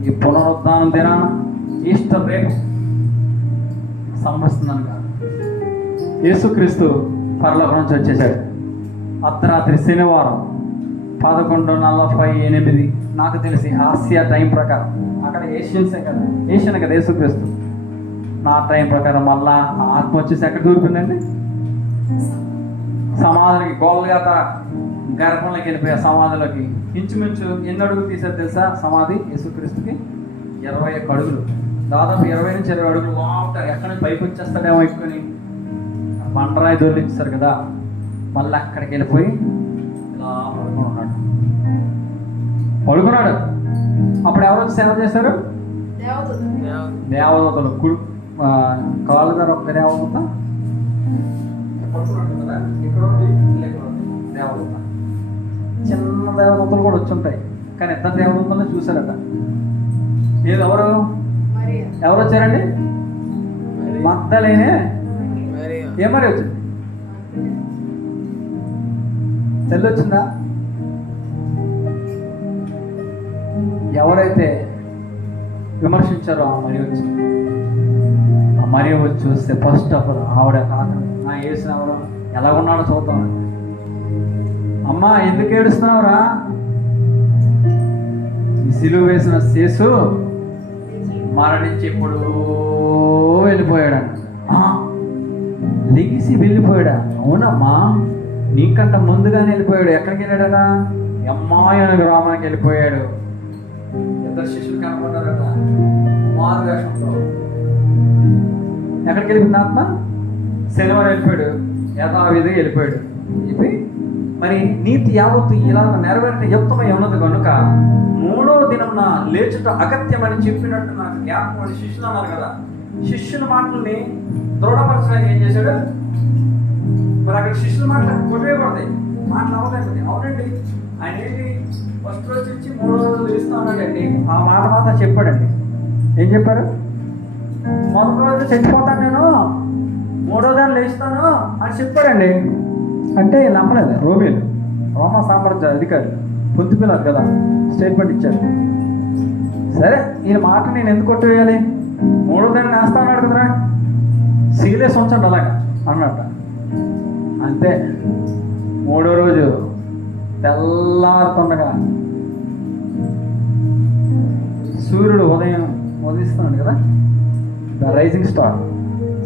ఈ పునరుద్ధానం దినాన ఈస్టర్ రేపు సంవత్సరం కాదు, యేసుక్రీస్తు పరలోకం నుంచి వచ్చేసాడు. అర్ధరాత్రి శనివారం 11:48 నాకు తెలిసి ఆసియా టైం ప్రకారం, అక్కడ ఏషియన్సే కదా, ఏషియన్ కదా యేసుక్రీస్తు. నా టైం ప్రకారం మళ్ళా ఆత్మ వచ్చేసి ఎక్కడ దూరిపోయిందండి? సమాధికి గోల్గాత గర్భంలోకి వెళ్ళిపోయా. సమాధిలోకి ఇంచుమించు ఎన్ని అడుగులు తీసారు తెలుసా? సమాధి యేసుక్రీస్తుకి 21 అడుగులు, దాదాపు 20 నుంచి 20 అడుగులు లోపల. ఎక్కడి నుంచి పైకి వచ్చేస్తాడేమో ఎక్కువని బండరాయి దొరికిస్తారు కదా, మళ్ళీ అక్కడికి వెళ్ళిపోయి ఇలా పడుకున్నాడు. అప్పుడు ఎవరు వచ్చి సేవ చేశారు? దేవదూతలు. కాళ్ళు ధర ఒక దేవదూత, పడుకున్నాడు కదా, ఇక్కడ దేవదూత. చిన్న దేవదూతలు కూడా వచ్చి ఉంటాయి, కానీ ఇద్దరు దేవదూతలను చూశారట. ఏది ఎవరు వచ్చారండి? మగ్దలేనే. ఏ మరి వచ్చింది? తెల్లి వచ్చిందా? ఎవరైతే విమర్శించారో ఆ మరి వచ్చింది. ఆ మరి వచ్చి చూస్తే ఫస్ట్ ఆఫ్ ఆల్ ఆవిడ కాదు, నా ఏసిన ఎలా ఉన్నాడో చూద్దాం. అమ్మా ఎందుకు ఏడుస్తున్నావురా? ఈ సిలువ వేసిన శేసు మరణించి ఇప్పుడు వెళ్ళిపోయాడు. లెగిసి వెళ్ళిపోయాడా? అవునమ్మా, నీకంట ముందుగానే వెళ్ళిపోయాడు. ఎక్కడికి వెళ్ళాడట? అమ్మాయి అనే గ్రామానికి వెళ్ళిపోయాడు. ఇద్దరు శిష్యులు కనపడ్డారట మారు వేషంతో. ఎక్కడికి వెళ్ళిపోయింది ఆత్మ? శనివారం వెళ్ళిపోయాడు, యథావిధిగా వెళ్ళిపోయాడు. చెప్పి మరి నీతి యావత్తు ఇలా నెరవేరిన యుక్తమై ఉన్నది కనుక 3వ దినమున లేచుట అగత్యమని చెప్పినట్టు నాకు జ్ఞాపకం. శిష్యులు అన్నారు కదా, శిష్యుల మాటల్ని దృఢపరచడానికి ఏం చేశాడు? మరి అక్కడ శిష్యుల మాటలు కొట్టివేయబడతాయి, మాటలు అవ్వలేదు. అవునండి, ఆయన ఏంటి ఫస్ట్ రోజు ఇచ్చి 3వ రోజు లేస్తా ఉన్నాడండి. ఆ మాట మాత్రం చెప్పాడండి. ఏం చెప్పారు? మొదటి రోజు చచ్చిపోతాను నేను, 3వ దాన్ని లేస్తాను అని చెప్పాడండి. అంటే నమ్మలేదు రోమీలు, రోమా సామ్రాజ్య అధికారి, పొంతు పిల్లలు కదా, స్టేట్మెంట్ ఇచ్చారు. సరే ఈయన మాట నేను ఎందుకు కొట్టివేయాలి? 3వ దాన్ని వేస్తా అన్నాడు కదరా, సీరియస్ ఉంచండి అలాగా అన్నట్ట. అంతే 3వ రోజు తెల్లారుతుండగా సూర్యుడు ఉదయిస్తున్నాడు కదా, ద రైజింగ్ స్టార్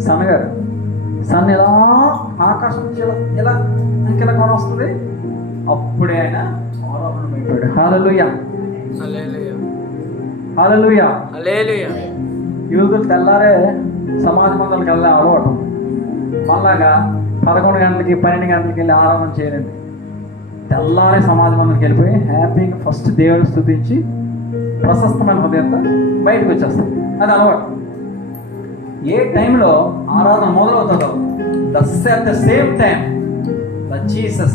సన్ గారు. సన్ ఎలా ఆకాశం నుంచి ఇలా ఇంకెలా కొని వస్తుంది, అప్పుడే ఆయన అయిపోయాడు. హల్లెలూయా, హల్లెలూయా, హల్లెలూయా. యూదులు తెల్లారే సమాజ మందులకు వెళ్ళే అలవాటు. మళ్ళాగా 11 గంటలకి 12 గంటలకి వెళ్ళి ఆరాధన చేయండి. తెల్లారి సమాజ మందులకు వెళ్ళిపోయి హ్యాపీగా ఫస్ట్ దేవుని స్తుతించి ప్రశస్తమైన హృదయంతో బయటకు వచ్చేస్తాం. అది అలవాటు. ఏ టైంలో ఆరాధన మొదలవుతుందో at the same time the Jesus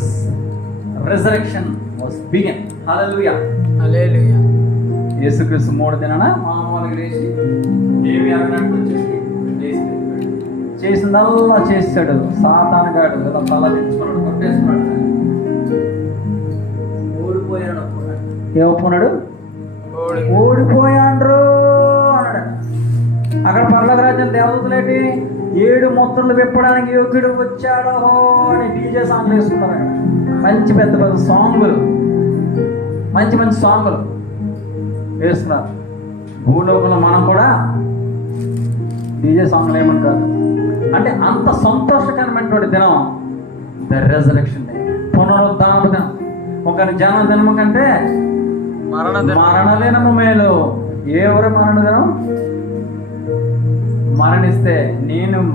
resurrection was begun. Hallelujah. హల్లెలూయా. యేసుక్రీస్తు 3వ దినాన మామూలుగా లేచి ఏమి అన్నట్టు వచ్చేసి చేసిందల్లా చేశాడు. సాతానుగాడు ఇలా తల తెచ్చుకున్నాడు, కొట్టేసుకున్నాడు. ఓడిపోయాడు. ఏమొప్పుకున్నాడు? ఓడిపోయాండ్రు అన్నాడు. అక్కడ పర్లోక రాజ్యం దేవతలేటి 7 ముద్రలు విప్పడానికి యోగ్యుడు వచ్చాడో అని డీజే సాంగ్లు వేసుకున్నారు. మంచి పెద్ద పెద్ద సాంగులు, మంచి మంచి సాంగులు వేస్తున్నారు. భూలోకంలో మనం కూడా డీజే సాంగ్లు ఏమని కాదు. అంటే అంత సంతోషకరమైనటువంటి దినం ద రెజరెక్షన్ డే, పునరుద్ధాన దినం. ఒకరి జన్మ దినము కంటే మరణ దినము మేలు. ఎవరు మరణ దినం?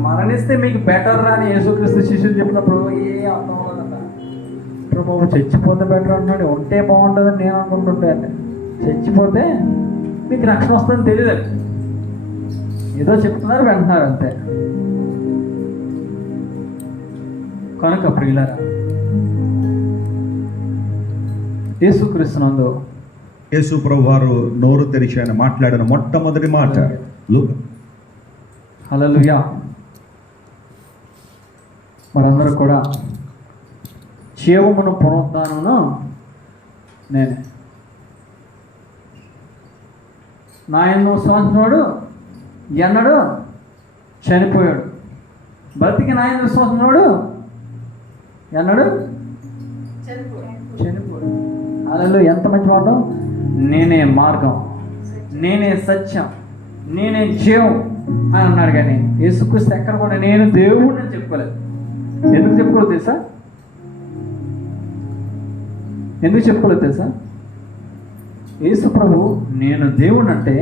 మరణిస్తే మీకు బెటర్ అని యేసుక్రీస్తు శిష్యులు చెప్పినప్పుడు ఏ అర్థం అవ్వలేదట. ఇప్పుడు బాబు చచ్చిపోతే బెటర్ అంటున్నాడు. ఉంటే బాగుంటుందని నేను అనుకుంటుంటే అంటే చచ్చిపోతే మీకు రక్షణ వస్తుందని తెలియదు. ఏదో చెప్తున్నారు, వెంటున్నారు అంతే. కనుక ప్రియులారా, యేసుక్రీస్తునందు యేసు ప్రభు వారు నోరు తెరిచి ఆయన మాట్లాడిన మొట్టమొదటి మాట హల్లెలూయా. మనందరూ కూడా జీవమును పునరుద్ధానమును నేనే. నా యందు విశ్వాసముడు ఎన్నడు చనిపోయాడు, బ్రతికి నా యందు విశ్వాసముడు ఎన్నడు చనిపోయాడు. హల్లెలూయా. ఎంత మంచి మాట. నేనే మార్గం, నేనే సత్యం, నేనే జీవం అని అన్నాడు. కానీ యేసుక్రీస్తు ఎక్కడ కూడా నేను దేవుడిని అని చెప్పుకోలేదు. ఎందుకు చెప్పుకోలేదు తెలుసా? ఎందుకు చెప్పుకోలేదు తెలుసా? యేసు ప్రభు నేను దేవుడు అంటే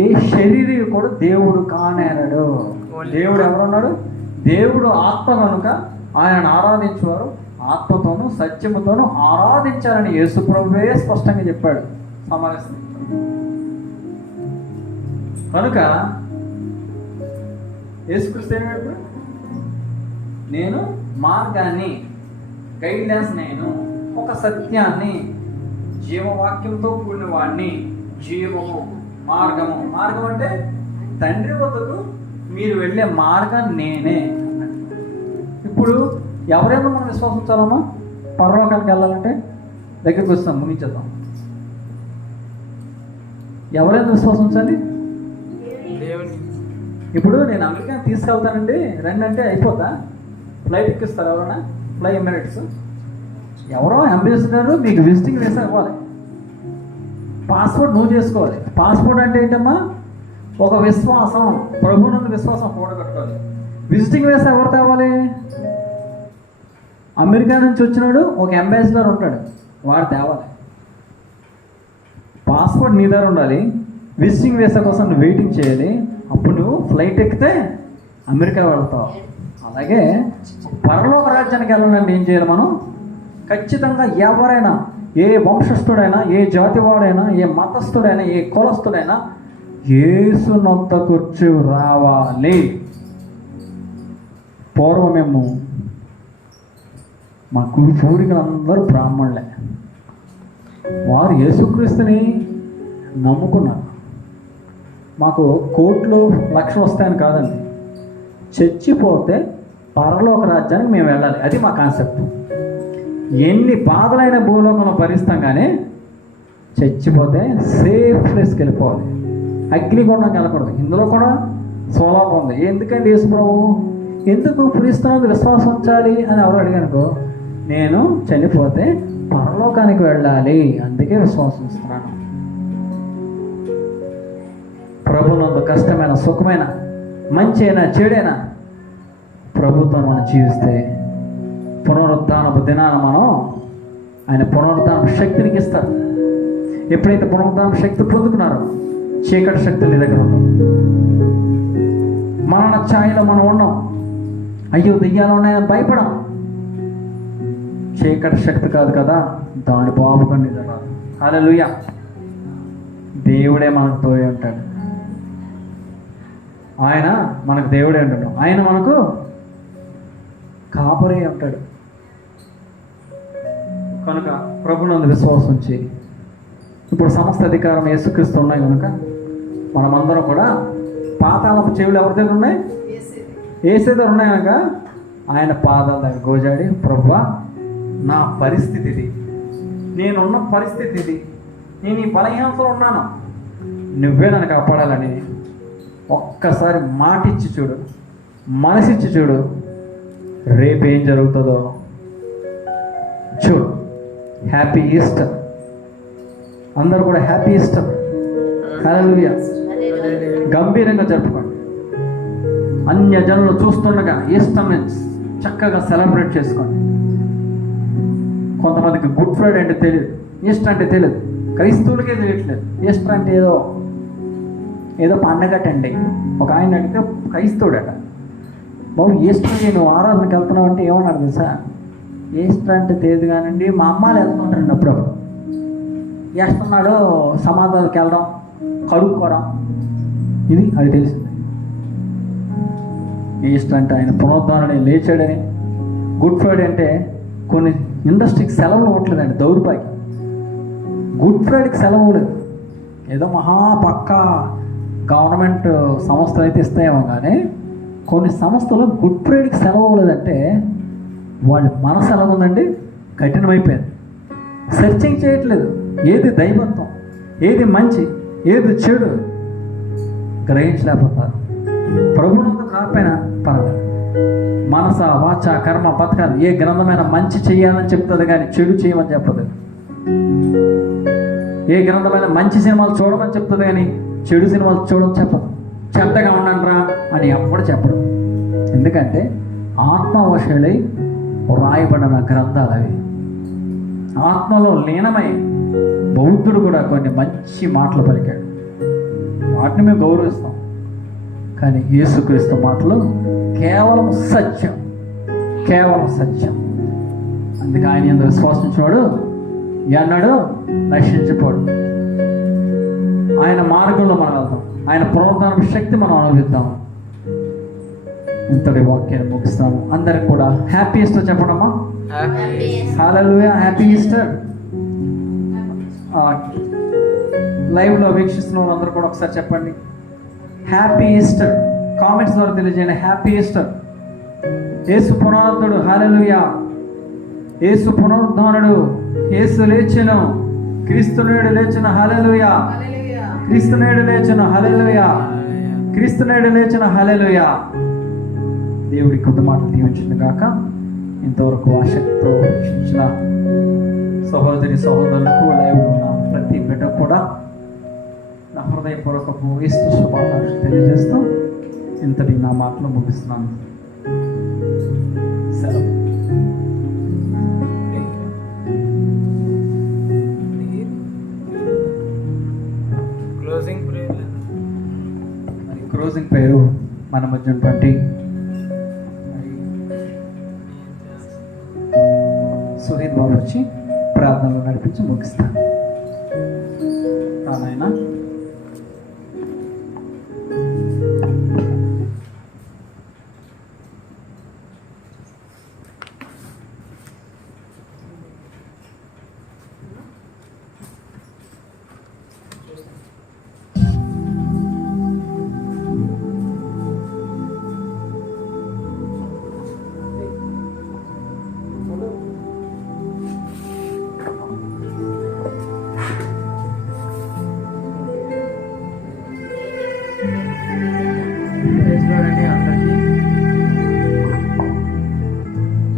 ఏ శరీరీ కూడా దేవుడు కానేరాడు. దేవుడు ఎవరున్నాడు? దేవుడు ఆత్మ కనుక ఆయనను ఆరాధించేవారు ఆత్మతోనూ సత్యముతోనూ ఆరాధించాలని యేసు ప్రభువే స్పష్టంగా చెప్పాడు. సమరస్తుంది కనుక యేసుక్రీస్తు ఏమన్నాడు? నేను మార్గాన్ని, గైడ్లైన్స్, నేను ఒక సత్యాన్ని, జీవవాక్యంతో కూడిన వాడిని, జీవము, మార్గము. మార్గం అంటే తండ్రి వద్దకు మీరు వెళ్ళే మార్గం నేనే. ఇప్పుడు ఎవరైనా మనం విశ్వసించాలమ్మా? పరలోకానికి వెళ్ళాలంటే దగ్గరికి వస్తాం, ముగించేద్దాం. ఎవరైనా విశ్వసించాలి? ఇప్పుడు నేను అమెరికా తీసుకెళ్తానండి రండి అంటే అయిపోతా? ఫ్లైట్ ఎక్కిస్తారు ఎవరైనా? ఫ్లై ఎమిరేట్స్ ఎవరో అంబాసిడర్ మీకు విజిటింగ్ వీసా ఇవ్వాలి. పాస్పోర్ట్ నువ్వు చేసుకోవాలి. పాస్పోర్ట్ అంటే ఏంటమ్మా? ఒక విశ్వాసం, ప్రభువునందు విశ్వాసం కూడగట్టుకోవాలి. విజిటింగ్ వీసా ఎవరు తేవాలి? అమెరికా నుంచి వచ్చినాడు ఒక అంబాసిడర్ ఉంటాడు, వాడు తేవాలి. పాస్పోర్ట్ నీ దగ్గర ఉండాలి. విజిటింగ్ వీసా కోసం నువ్వు వెయిటింగ్ చేయాలి. అప్పుడు నువ్వు ఫ్లైట్ ఎక్కితే అమెరికా వెళ్తావు. అలాగే పరలోక రాజ్యానికి వెళ్ళాలంటే ఏం చేయాలి మనం? ఖచ్చితంగా ఎవరైనా, ఏ వంశస్థుడైనా, ఏ జాతివాడైనా, ఏ మతస్థుడైనా, ఏ కులస్థుడైనా యేసునంత కూర్చు రావాలి. పూర్వమేమో మా పూర్వీకులందరూ బ్రాహ్మణులే. వారు యేసుక్రీస్తుని నమ్ముకున్నారు. మాకు కోట్లు లక్షలు వస్తాయని కాదండి, చచ్చిపోతే పరలోక రాజ్యానికి మేము వెళ్ళాలి. అది మా కాన్సెప్ట్. ఎన్ని బాధలైన భూలోకంలో భరిస్తాం, కానీ చచ్చిపోతే సేఫ్ ప్లేస్కి వెళ్ళిపోవాలి. అగ్నిగుండం వెళ్ళకూడదు. ఇందులో కూడా స్వలాభం ఉంది. ఎందుకంటే యేసు ప్రభు ఎందుకు క్రీస్తునందు విశ్వాసం ఉంచాలి అని ఎవరు అడిగానుకో, నేను చనిపోతే పరలోకానికి వెళ్ళాలి, అందుకే విశ్వాసం ఇస్తున్నాను. ప్రభునందు కష్టమైన, సుఖమైన, మంచి అయినా చెడైనా ప్రభుత్వం మనం జీవిస్తే పునరుద్ధానపు దినాన మనం ఆయన పునరుద్ధానపు శక్తినికి ఇస్తారు. ఎప్పుడైతే పునరుద్ధానపు శక్తి పొందుకున్నారో చీకటి శక్తి నీ దగ్గర ఉండవు. మరణ ఛాయలో మనం ఉన్నాం. అయ్యో దెయ్యాలు ఉన్నాయని భయపడం. చీకటి శక్తి కాదు కదా, దాని బాబుగా నీ దగ్గర. హల్లెలూయా. దేవుడే మనకు తోడే ఉంటాడు. ఆయన మనకు దేవుడే ఉంటాడు. ఆయన మనకు కాపరే ఉంటాడు. కనుక ప్రభునందు విశ్వాసం ఉంచి, ఇప్పుడు సమస్త అధికారం యేసుక్రీస్తు ఉన్నాయి కనుక మనమందరం కూడా పాతాళపు చెవులు ఎవరి దగ్గర ఉన్నాయి? యేసు దగ్గర ఉన్నాయి కనుక ఆయన పాదాల దగ్గర గోజాడి, ప్రభువా నా పరిస్థితి ఇది, నేనున్న పరిస్థితి ఇది, నేను ఈ బలహీనతలో ఉన్నాను, నువ్వే నన్ను కాపాడాలని ఒక్కసారి మాటిచ్చి చూడు, మనసిచ్చి చూడు, రేపేం జరుగుతుందో చూడు. Happy Easter. అందరూ కూడా హ్యాపీ ఈస్టర్. హల్లెలూయా. గంభీరంగా జరుపుకోండి. అన్య జనులు చూస్తుండగా ఈస్టర్ని చక్కగా సెలబ్రేట్ చేసుకోండి. కొంతమందికి గుడ్ ఫ్రైడే అంటే తెలియదు, ఈస్టర్ అంటే తెలియదు, క్రైస్తవులకే తెలియట్లేదు. ఈస్టర్ అంటే ఏదో పండగటండి. ఒక ఆయన అడిగితే క్రైస్తవుడట, బాబు ఈస్టర్ నువ్వు ఆరాధనకి వెళ్తున్నావు అంటే ఏమన్నాడు తెలుసా? ఈస్టర్ అంటే తెలియదు కానండి, మా అమ్మాలు వెళ్తుంటారండి అప్పుడప్పుడు. చేస్తున్నాడు సమాధానాలకు వెళ్ళడం, కడుక్కోవడం, ఇది అది తెలిసింది. ఈస్టర్ అంటే ఆయన పునరుద్ధారణని లేచాడని. గుడ్ ఫ్రైడే అంటే కొన్ని ఇండస్ట్రీకి సెలవులు ఇవ్వట్లేదండి, దౌర్భాగ్యం. గుడ్ ఫ్రైడేకి సెలవు ఇవ్వలేదు. ఏదో పక్కా గవర్నమెంట్ సంస్థలు అయితే ఇస్తాయేమో కానీ కొన్ని సంస్థలు గుడ్ ఫ్రైడేకి సెలవు ఇవ్వలేదంటే వాళ్ళ మనసు ఎలా ఉందండి? కఠినమైపోయింది. సెర్చింగ్ చేయట్లేదు, ఏది దైవత్వం, ఏది మంచి, ఏది చెడు గ్రహించలేకపోతారు. ప్రభువునందుకు రాకపోయినా పర్వాలేదు. మనస వాచ కర్మ బతకాలి. ఏ గ్రంథమైన మంచి చేయాలని చెప్తుంది కానీ చెడు చేయమని చెప్పదు. ఏ గ్రంథమైన మంచి సినిమాలు చూడమని చెప్తుంది కానీ చెడు సినిమాలు చూడమని చెప్పదు. చెడ్డగా ఉండండిరా అని ఎప్పుడు చెప్పడు. ఎందుకంటే ఆత్మవశులై రాయబడిన గ్రంథాలు అవి. ఆత్మలో లీనమై బౌద్ధుడు కూడా కొన్ని మంచి మాటలు పలికాడు, వాటిని మేము గౌరవిస్తాం. కానీ యేసుక్రీస్తు మాటలు కేవలం సత్యం, కేవలం సత్యం. అందుకే ఆయన యందు విశ్వాసించేవాడు ఎన్నడూ నశించిపోడు. ఆయన మార్గంలో మనం వెళ్దాం, ఆయన పునరుద్ధాన శక్తి మనం అనుభవిద్దాం. ఇంతటి వాక్యాన్ని ముగిస్తాము. అందరికి కూడా హ్యాపీ ఈస్టర్ చెప్పడమ్మా. హల్లెలూయా, హ్యాపీ ఈస్టర్. లైవ్లో వీక్షిస్తున్న వాళ్ళందరూ కూడా ఒకసారి చెప్పండి హ్యాపీ ఈస్టర్. కామెంట్స్ ద్వారా తెలియజేయండి హ్యాపీ ఈస్టర్. యేసు పునరుద్ధుడు, హల్లెలూయా. యేసు పునరుద్ధానుడు, యేసు లేచెను, క్రీస్తు నేడు లేచిన, హల్లెలూయా. క్రీస్తు నేడు లేచిన, హల్లెలూయా. క్రీస్తు నేడు లేచిన, హల్లెలూయా. దేవుడి కొద్ది మాటలు దీవించింది గాక. ఇంతవరకు ఆసక్తితో వీక్షించిన సహోదరి సహోదరులకు, లైవ్ ఉన్న ప్రతి బిడ్డ కూడా నా హృదయపూర్వకపు ఈస్టర్ శుభాకాంక్షలు తెలియజేస్తూ ఇంతటి నా మాటలు ముగిస్తున్నాను. సెలవు. క్లోజింగ్ పేరు మన మధ్య ఉన్నటువంటి సుహీద్ బాబు వచ్చి ప్రార్థనలు నడిపించి ముగిస్తాను. నాయన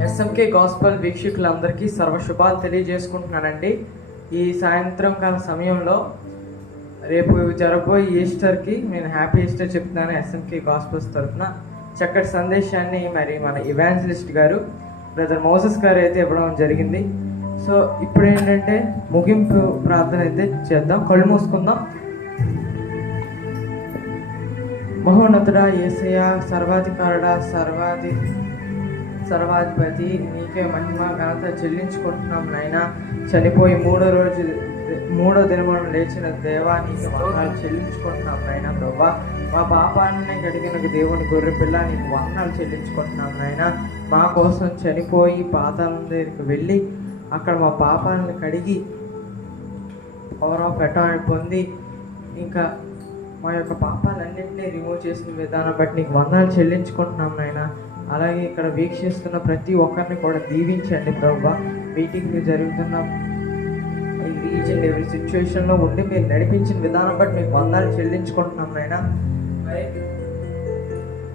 ఎస్ఎంకే గాస్పల్ వీక్షకులందరికీ సర్వశుభాలు తెలియజేసుకుంటున్నానండి. ఈ సాయంత్రం కాల సమయంలో రేపు జరగబోయే ఈస్టర్కి నేను హ్యాపీ ఈస్టర్ చెప్తున్నాను. ఎస్ఎంకే గాస్పల్స్ తరఫున చక్కటి సందేశాన్ని మరి మన ఇవాంజలిస్ట్ గారు బ్రదర్ మోసెస్ గారు అయితే ఇవ్వడం జరిగింది. సో ఇప్పుడు ఏంటంటే ముగింపు ప్రార్థన అయితే చేద్దాం. కళ్ళు మూసుకుందాం. మహోన్నతుడా, యేసయ్య, సర్వాధికారుడా, సర్వాధిపతి, నీకే మహిమ ఘనత చెల్లించుకుంటున్నాం నాయన. చనిపోయి మూడో దినమున లేచిన దేవా, నీకు వందనాలు చెల్లించుకుంటున్నాం నాయన. ప్రభా, మా పాపాన్ని కడిగిన దేవుని గొర్రె పిల్ల, నీకు వందనాలు చెల్లించుకుంటున్నాం నాయన. మా కోసం చనిపోయి పాతాళం దగ్గరికి వెళ్ళి అక్కడ మా పాపాలను కడిగి పవర్ ఆఫ్ అటార్నీ పొంది ఇంకా మా యొక్క పాపాలన్నింటినీ రిమూవ్ చేసిన విధానం బట్టి నీకు వందనాలు చెల్లించుకుంటున్నాం నాయన. అలాగే ఇక్కడ వీక్షిస్తున్న ప్రతి ఒక్కరిని కూడా దీవించండి ప్రభువా. మీటింగ్ జరుగుతున్న ఈచ్ అండ్ ఎవ్రీ సిచ్యువేషన్లో ఉండి మీరు నడిపించిన విధానం బట్టి మీకు వందనాలు చెల్లించుకుంటున్నాం నాయన. మరి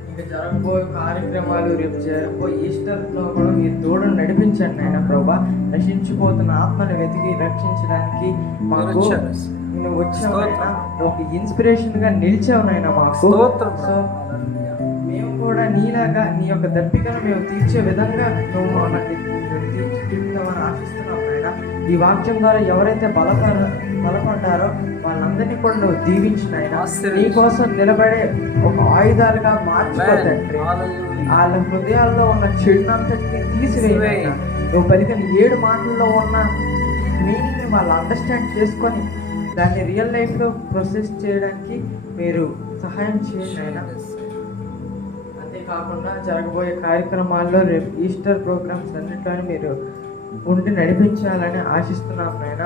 ఇంకా జరగబోయే కార్యక్రమాలు, రేపు జరగబోయే ఈస్టర్లో కూడా మీరు తోడు నడిపించండి నాయన ప్రభా. నశించిపోతున్న ఆత్మను వెతికి రక్షించడానికి మాకు నువ్వు వచ్చావు నాయన. ఒక ఇన్స్పిరేషన్గా నిలిచావు నాయన మాకు. సో మేము కూడా నీలాగా నీ యొక్క దర్పికను మేము తీర్చే విధంగా నువ్వు మమ్మల్ని తీర్చిదిద్దామని ఆశిస్తున్నావు నాయన. ఈ వాక్యం ద్వారా ఎవరైతే బలపడ్డారో వాళ్ళందరినీ కూడా నువ్వు దీవించినాయన. నీ కోసం నిలబడే ఒక ఆయుధాలుగా మార్చిపోతండి. వాళ్ళ హృదయాల్లో ఉన్న చెడునంతటిని తీసివేయనా. నువ్వు పలికిన 7 మాటల్లో ఉన్న మీనింగ్ని వాళ్ళు అండర్స్టాండ్ చేసుకొని దాన్ని రియల్ లైఫ్లో ప్రొసెస్ చేయడానికి మీరు సహాయం చేయండి ఆయన. అంతేకాకుండా జరగబోయే కార్యక్రమాల్లో రేపు ఈస్టర్ ప్రోగ్రామ్స్ అన్నింటిలో మీరు ఉండి నడిపించాలని ఆశిస్తున్నాం నాయన.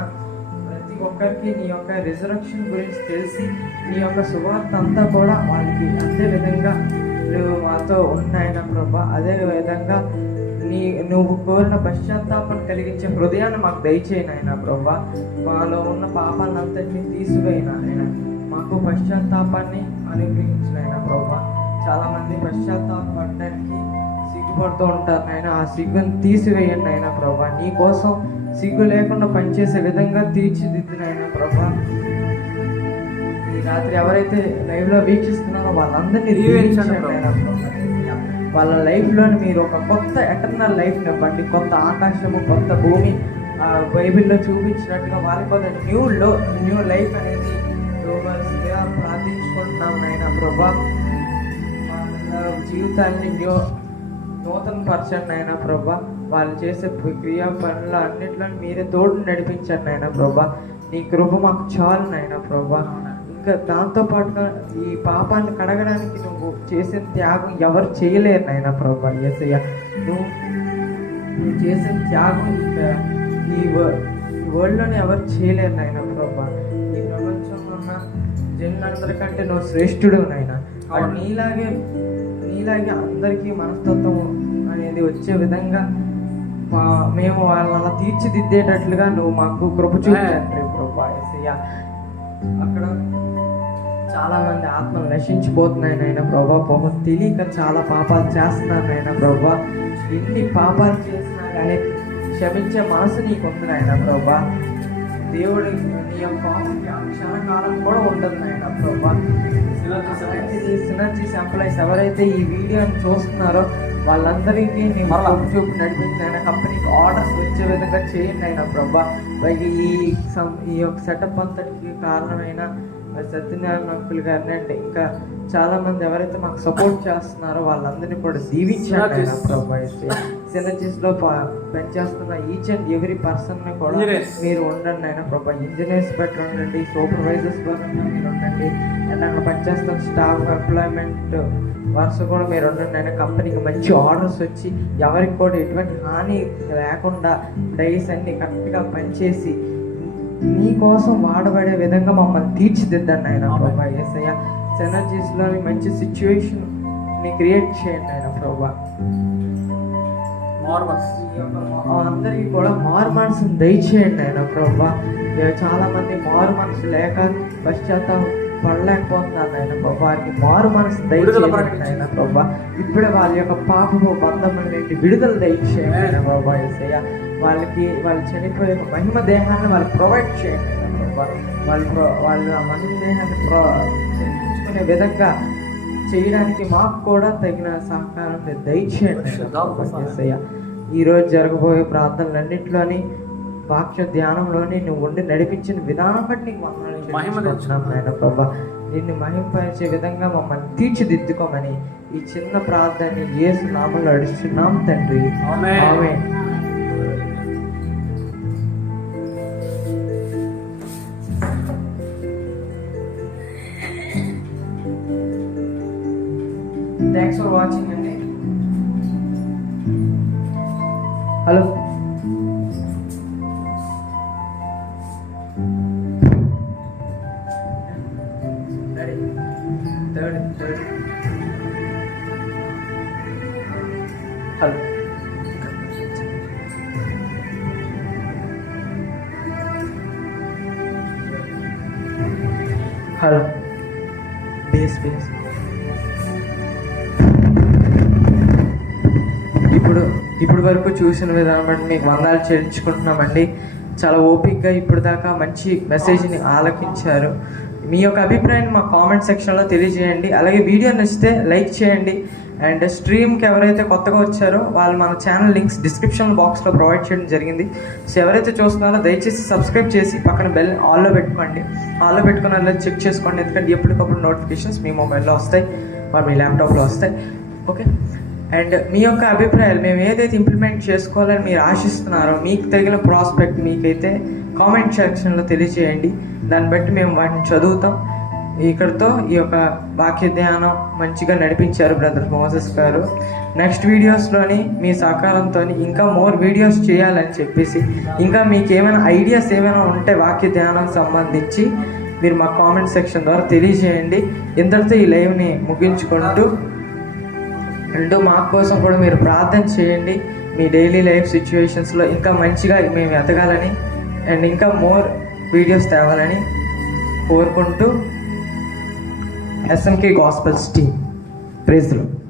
ప్రతి ఒక్కరికి నీ యొక్క రిజరక్షన్ గురించి తెలిసి నీ యొక్క సువార్త అంతా కూడా వాళ్ళకి అదే విధంగా నువ్వు మాతో ఉన్నాయన ప్రభా. అదే విధంగా నువ్వు కోరిన పశ్చాత్తాపం కలిగించే హృదయాన్ని మాకు దయచేయనాయన ప్రభా. మాలో ఉన్న పాపాలంతటినీ తీసివేయనా ఆయన. మాకు పశ్చాత్తాపాన్ని అనుగ్రహించినాయన ప్రభా. చాలామంది పశ్చాత్తాపడడానికి సిగ్గుపడుతూ ఉంటారు నాయన. ఆ సిగ్గును తీసివేయండి ఆయన ప్రభా. నీ కోసం సిగ్గు లేకుండా పనిచేసే విధంగా తీర్చిదిద్దినైనా ప్రభా. ఈ రాత్రి ఎవరైతే లైవ్లో వీక్షిస్తున్నారో వాళ్ళందరినీ దీవించండి నాయన ప్రభా. వాళ్ళ లైఫ్లోని మీరు ఒక కొత్త ఎటర్నల్ లైఫ్ని ఇవ్వండి. కొత్త ఆకాశము, కొత్త భూమి బైబిల్లో చూపించినట్టుగా వాళ్ళకి ఒక న్యూ లైఫ్ అనేది ప్రార్థించుకుంటున్నాం నాయన ప్రభా. వాళ్ళ జీవితాన్ని నూతన పరచండి నాయన ప్రభా. వాళ్ళు చేసే క్రియా పనులు అన్నిట్లో మీరే తోడు నడిపించండి నాయన ప్రభా. నీ కృప మాకు చాలు నాయన ప్రభా. ఇంకా దాంతోపాటుగా ఈ పాపాన్ని కడగడానికి నువ్వు చేసిన త్యాగం ఎవరు చేయలేరు నాయన ప్రభా. యేసయ్య నువ్వు చేసిన త్యాగం ఇంకా ఈ వరల్డ్లోనే ఎవరు చేయలేరు నాయన ప్రభా. ఈ ప్రపంచంలో ఉన్న జనులందరికంటే నువ్వు శ్రేష్ఠుడు నాయన. నీలాగే అందరికీ మనస్తత్వం అనేది వచ్చే విధంగా మేము వాళ్ళని అలా తీర్చిదిద్దేటట్లుగా నువ్వు మాకు కృప చూపించండి ప్రభా. యేసయ్య అక్కడ చాలా మంది ఆత్మలు నశించిపోతున్నాయి నాయన ప్రభా. పాపం తెలియక చాలా పాపాలు చేస్తున్నాను నాయన ప్రభా. ఎన్ని పాపాలు చేసినా కానీ క్షమించే మనసు నీకు ఉంది నాయన ప్రభా. దేవుడు నీ యొక్క క్షణకాలం కూడా ఉండదు నాయన ప్రభా. సినర్జీస్ ఎంప్లాయీస్ ఎవరైతే ఈ వీడియోని చూస్తున్నారో వాళ్ళందరికీ నీ కృప చూపి నడిపించిన కంపెనీకి ఆర్డర్స్ వచ్చే విధంగా చేయండి అయినా ప్రభా. ఈ యొక్క సెటప్ అంతటికి కారణమైన సత్యనారాయణ అంకుల్ గారిని అండి ఇంకా చాలా మంది ఎవరైతే మాకు సపోర్ట్ చేస్తున్నారో వాళ్ళందరినీ కూడా దీవించారు ఆయన ప్రభా. సినర్జీస్లో పనిచేస్తున్న ఈచ్ అండ్ ఎవ్రీ పర్సన్ని కూడా మీరు ఉండండి ఆయన ప్రభా. ఇంజనీర్స్ పెట్టి ఉండండి, సూపర్వైజర్స్ పరంగా మీరు ఉండండి, అండ్ అక్కడ పనిచేస్తున్న స్టాఫ్ ఎంప్లాయ్మెంట్ వర్క్స్ కూడా మీరు ఉండండి ఆయన. కంపెనీకి మంచి ఆర్డర్స్ వచ్చి ఎవరికి కూడా ఎటువంటి హాని లేకుండా డైస్ అన్ని కరెక్ట్గా పనిచేసి నీ కోసం వాడబడే విధంగా మమ్మల్ని తీర్చిదిద్దండి ఆయన ప్రభా. యేసయ్య సినర్జీస్లో మంచి సిచ్యువేషన్ని క్రియేట్ చేయండి ఆయన ప్రభా. అందరికీ కూడా మారు మనసును దయచేయండి ఆయన ప్రభా. చాలా మంది మారు మనసు లేక పశ్చాత్తాపం పడలేకపోతున్నారు ఆయన ప్రభా. వారికి మారు మనసు దయచేయండి ఆయన ప్రభా. ఇప్పుడే వాళ్ళ యొక్క పాపపు బంధముల నుండి విడుదల దయచేయండి ఆయన ప్రభా. యేసయ్య వాళ్ళు చనిపోయే మహిమ దేహాన్ని వాళ్ళు ప్రొవైడ్ చేయండి ఆయన ప్రభా. వాళ్ళు ఆ మహిమ దేహాన్ని చెల్లించుకునే విధంగా చేయడానికి మాకు కూడా తగిన సహకారం దయచేయండి యేసయ్య. ఈరోజు జరగబోయే ప్రార్థనలన్నింటిలోని వాక్య ధ్యానంలోని నువ్వు ఉండి నడిపించిన విధానం బట్టి నీకు మహిమ ఆయన ప్రభా. నిన్ను మహింపరిచే విధంగా మమ్మల్ని తీర్చిదిద్దుకోమని ఈ చిన్న ప్రార్థనని యేసు నామములో అడుగుతున్నాం తండ్రి. ఆమేన్. థ్యాంక్స్ ఫర్ వాచింగ్ అండి. హలో రెడీ హలో బేస్ ఇప్పుడు వరకు చూసిన విధానం బట్టి మీకు వందనాలు చెల్లించుకుంటున్నామండి. చాలా ఓపిక్గా ఇప్పుడు దాకా మంచి మెసేజ్ని ఆలకించారు. మీ యొక్క అభిప్రాయాన్ని మా కామెంట్ సెక్షన్లో తెలియజేయండి. అలాగే వీడియో నచ్చితే లైక్ చేయండి. అండ్ స్ట్రీమ్కి ఎవరైతే కొత్తగా వచ్చారో వాళ్ళు మన ఛానల్ లింక్స్ డిస్క్రిప్షన్ బాక్స్లో ప్రొవైడ్ చేయడం జరిగింది. సో ఎవరైతే చూస్తున్నారో దయచేసి సబ్స్క్రైబ్ చేసి పక్కన బెల్ ఆల్లో పెట్టుకోండి. ఆల్లో పెట్టుకుని అలా చెక్ చేసుకోండి, ఎందుకంటే ఎప్పటికప్పుడు నోటిఫికేషన్స్ మీ మొబైల్లో వస్తాయి, మీ ల్యాప్టాప్లో వస్తాయి. ఓకే. అండ్ మీ యొక్క అభిప్రాయాలు మేము ఏదైతే ఇంప్లిమెంట్ చేసుకోవాలని మీరు ఆశిస్తున్నారో, మీకు తగిన ప్రాస్పెక్ట్ మీకైతే కామెంట్ సెక్షన్లో తెలియజేయండి. దాన్ని బట్టి మేము వాటిని చదువుతాం. ఇక్కడితో ఈ యొక్క వాక్య ధ్యానం మంచిగా నడిపించారు బ్రదర్ మోసెస్ గారు. నెక్స్ట్ వీడియోస్లోని మీ సహకారంతో ఇంకా మోర్ వీడియోస్ చేయాలని చెప్పేసి, ఇంకా మీకు ఏమైనా ఐడియాస్ ఏమైనా ఉంటే వాక్య ధ్యానం సంబంధించి మీరు మా కామెంట్ సెక్షన్ ద్వారా తెలియజేయండి. ఇంతటితో ఈ లైవ్ని ముగించుకుంటూ అండ్ మా కోసం కూడా మీరు ప్రార్థన చేయండి. మీ డైలీ లైఫ్ సిచ్యువేషన్స్లో ఇంకా మంచిగా మేము ఎదగాలని అండ్ ఇంకా మోర్ వీడియోస్ తేవాలని కోరుకుంటూ SMK Gospels team. Praise the Lord.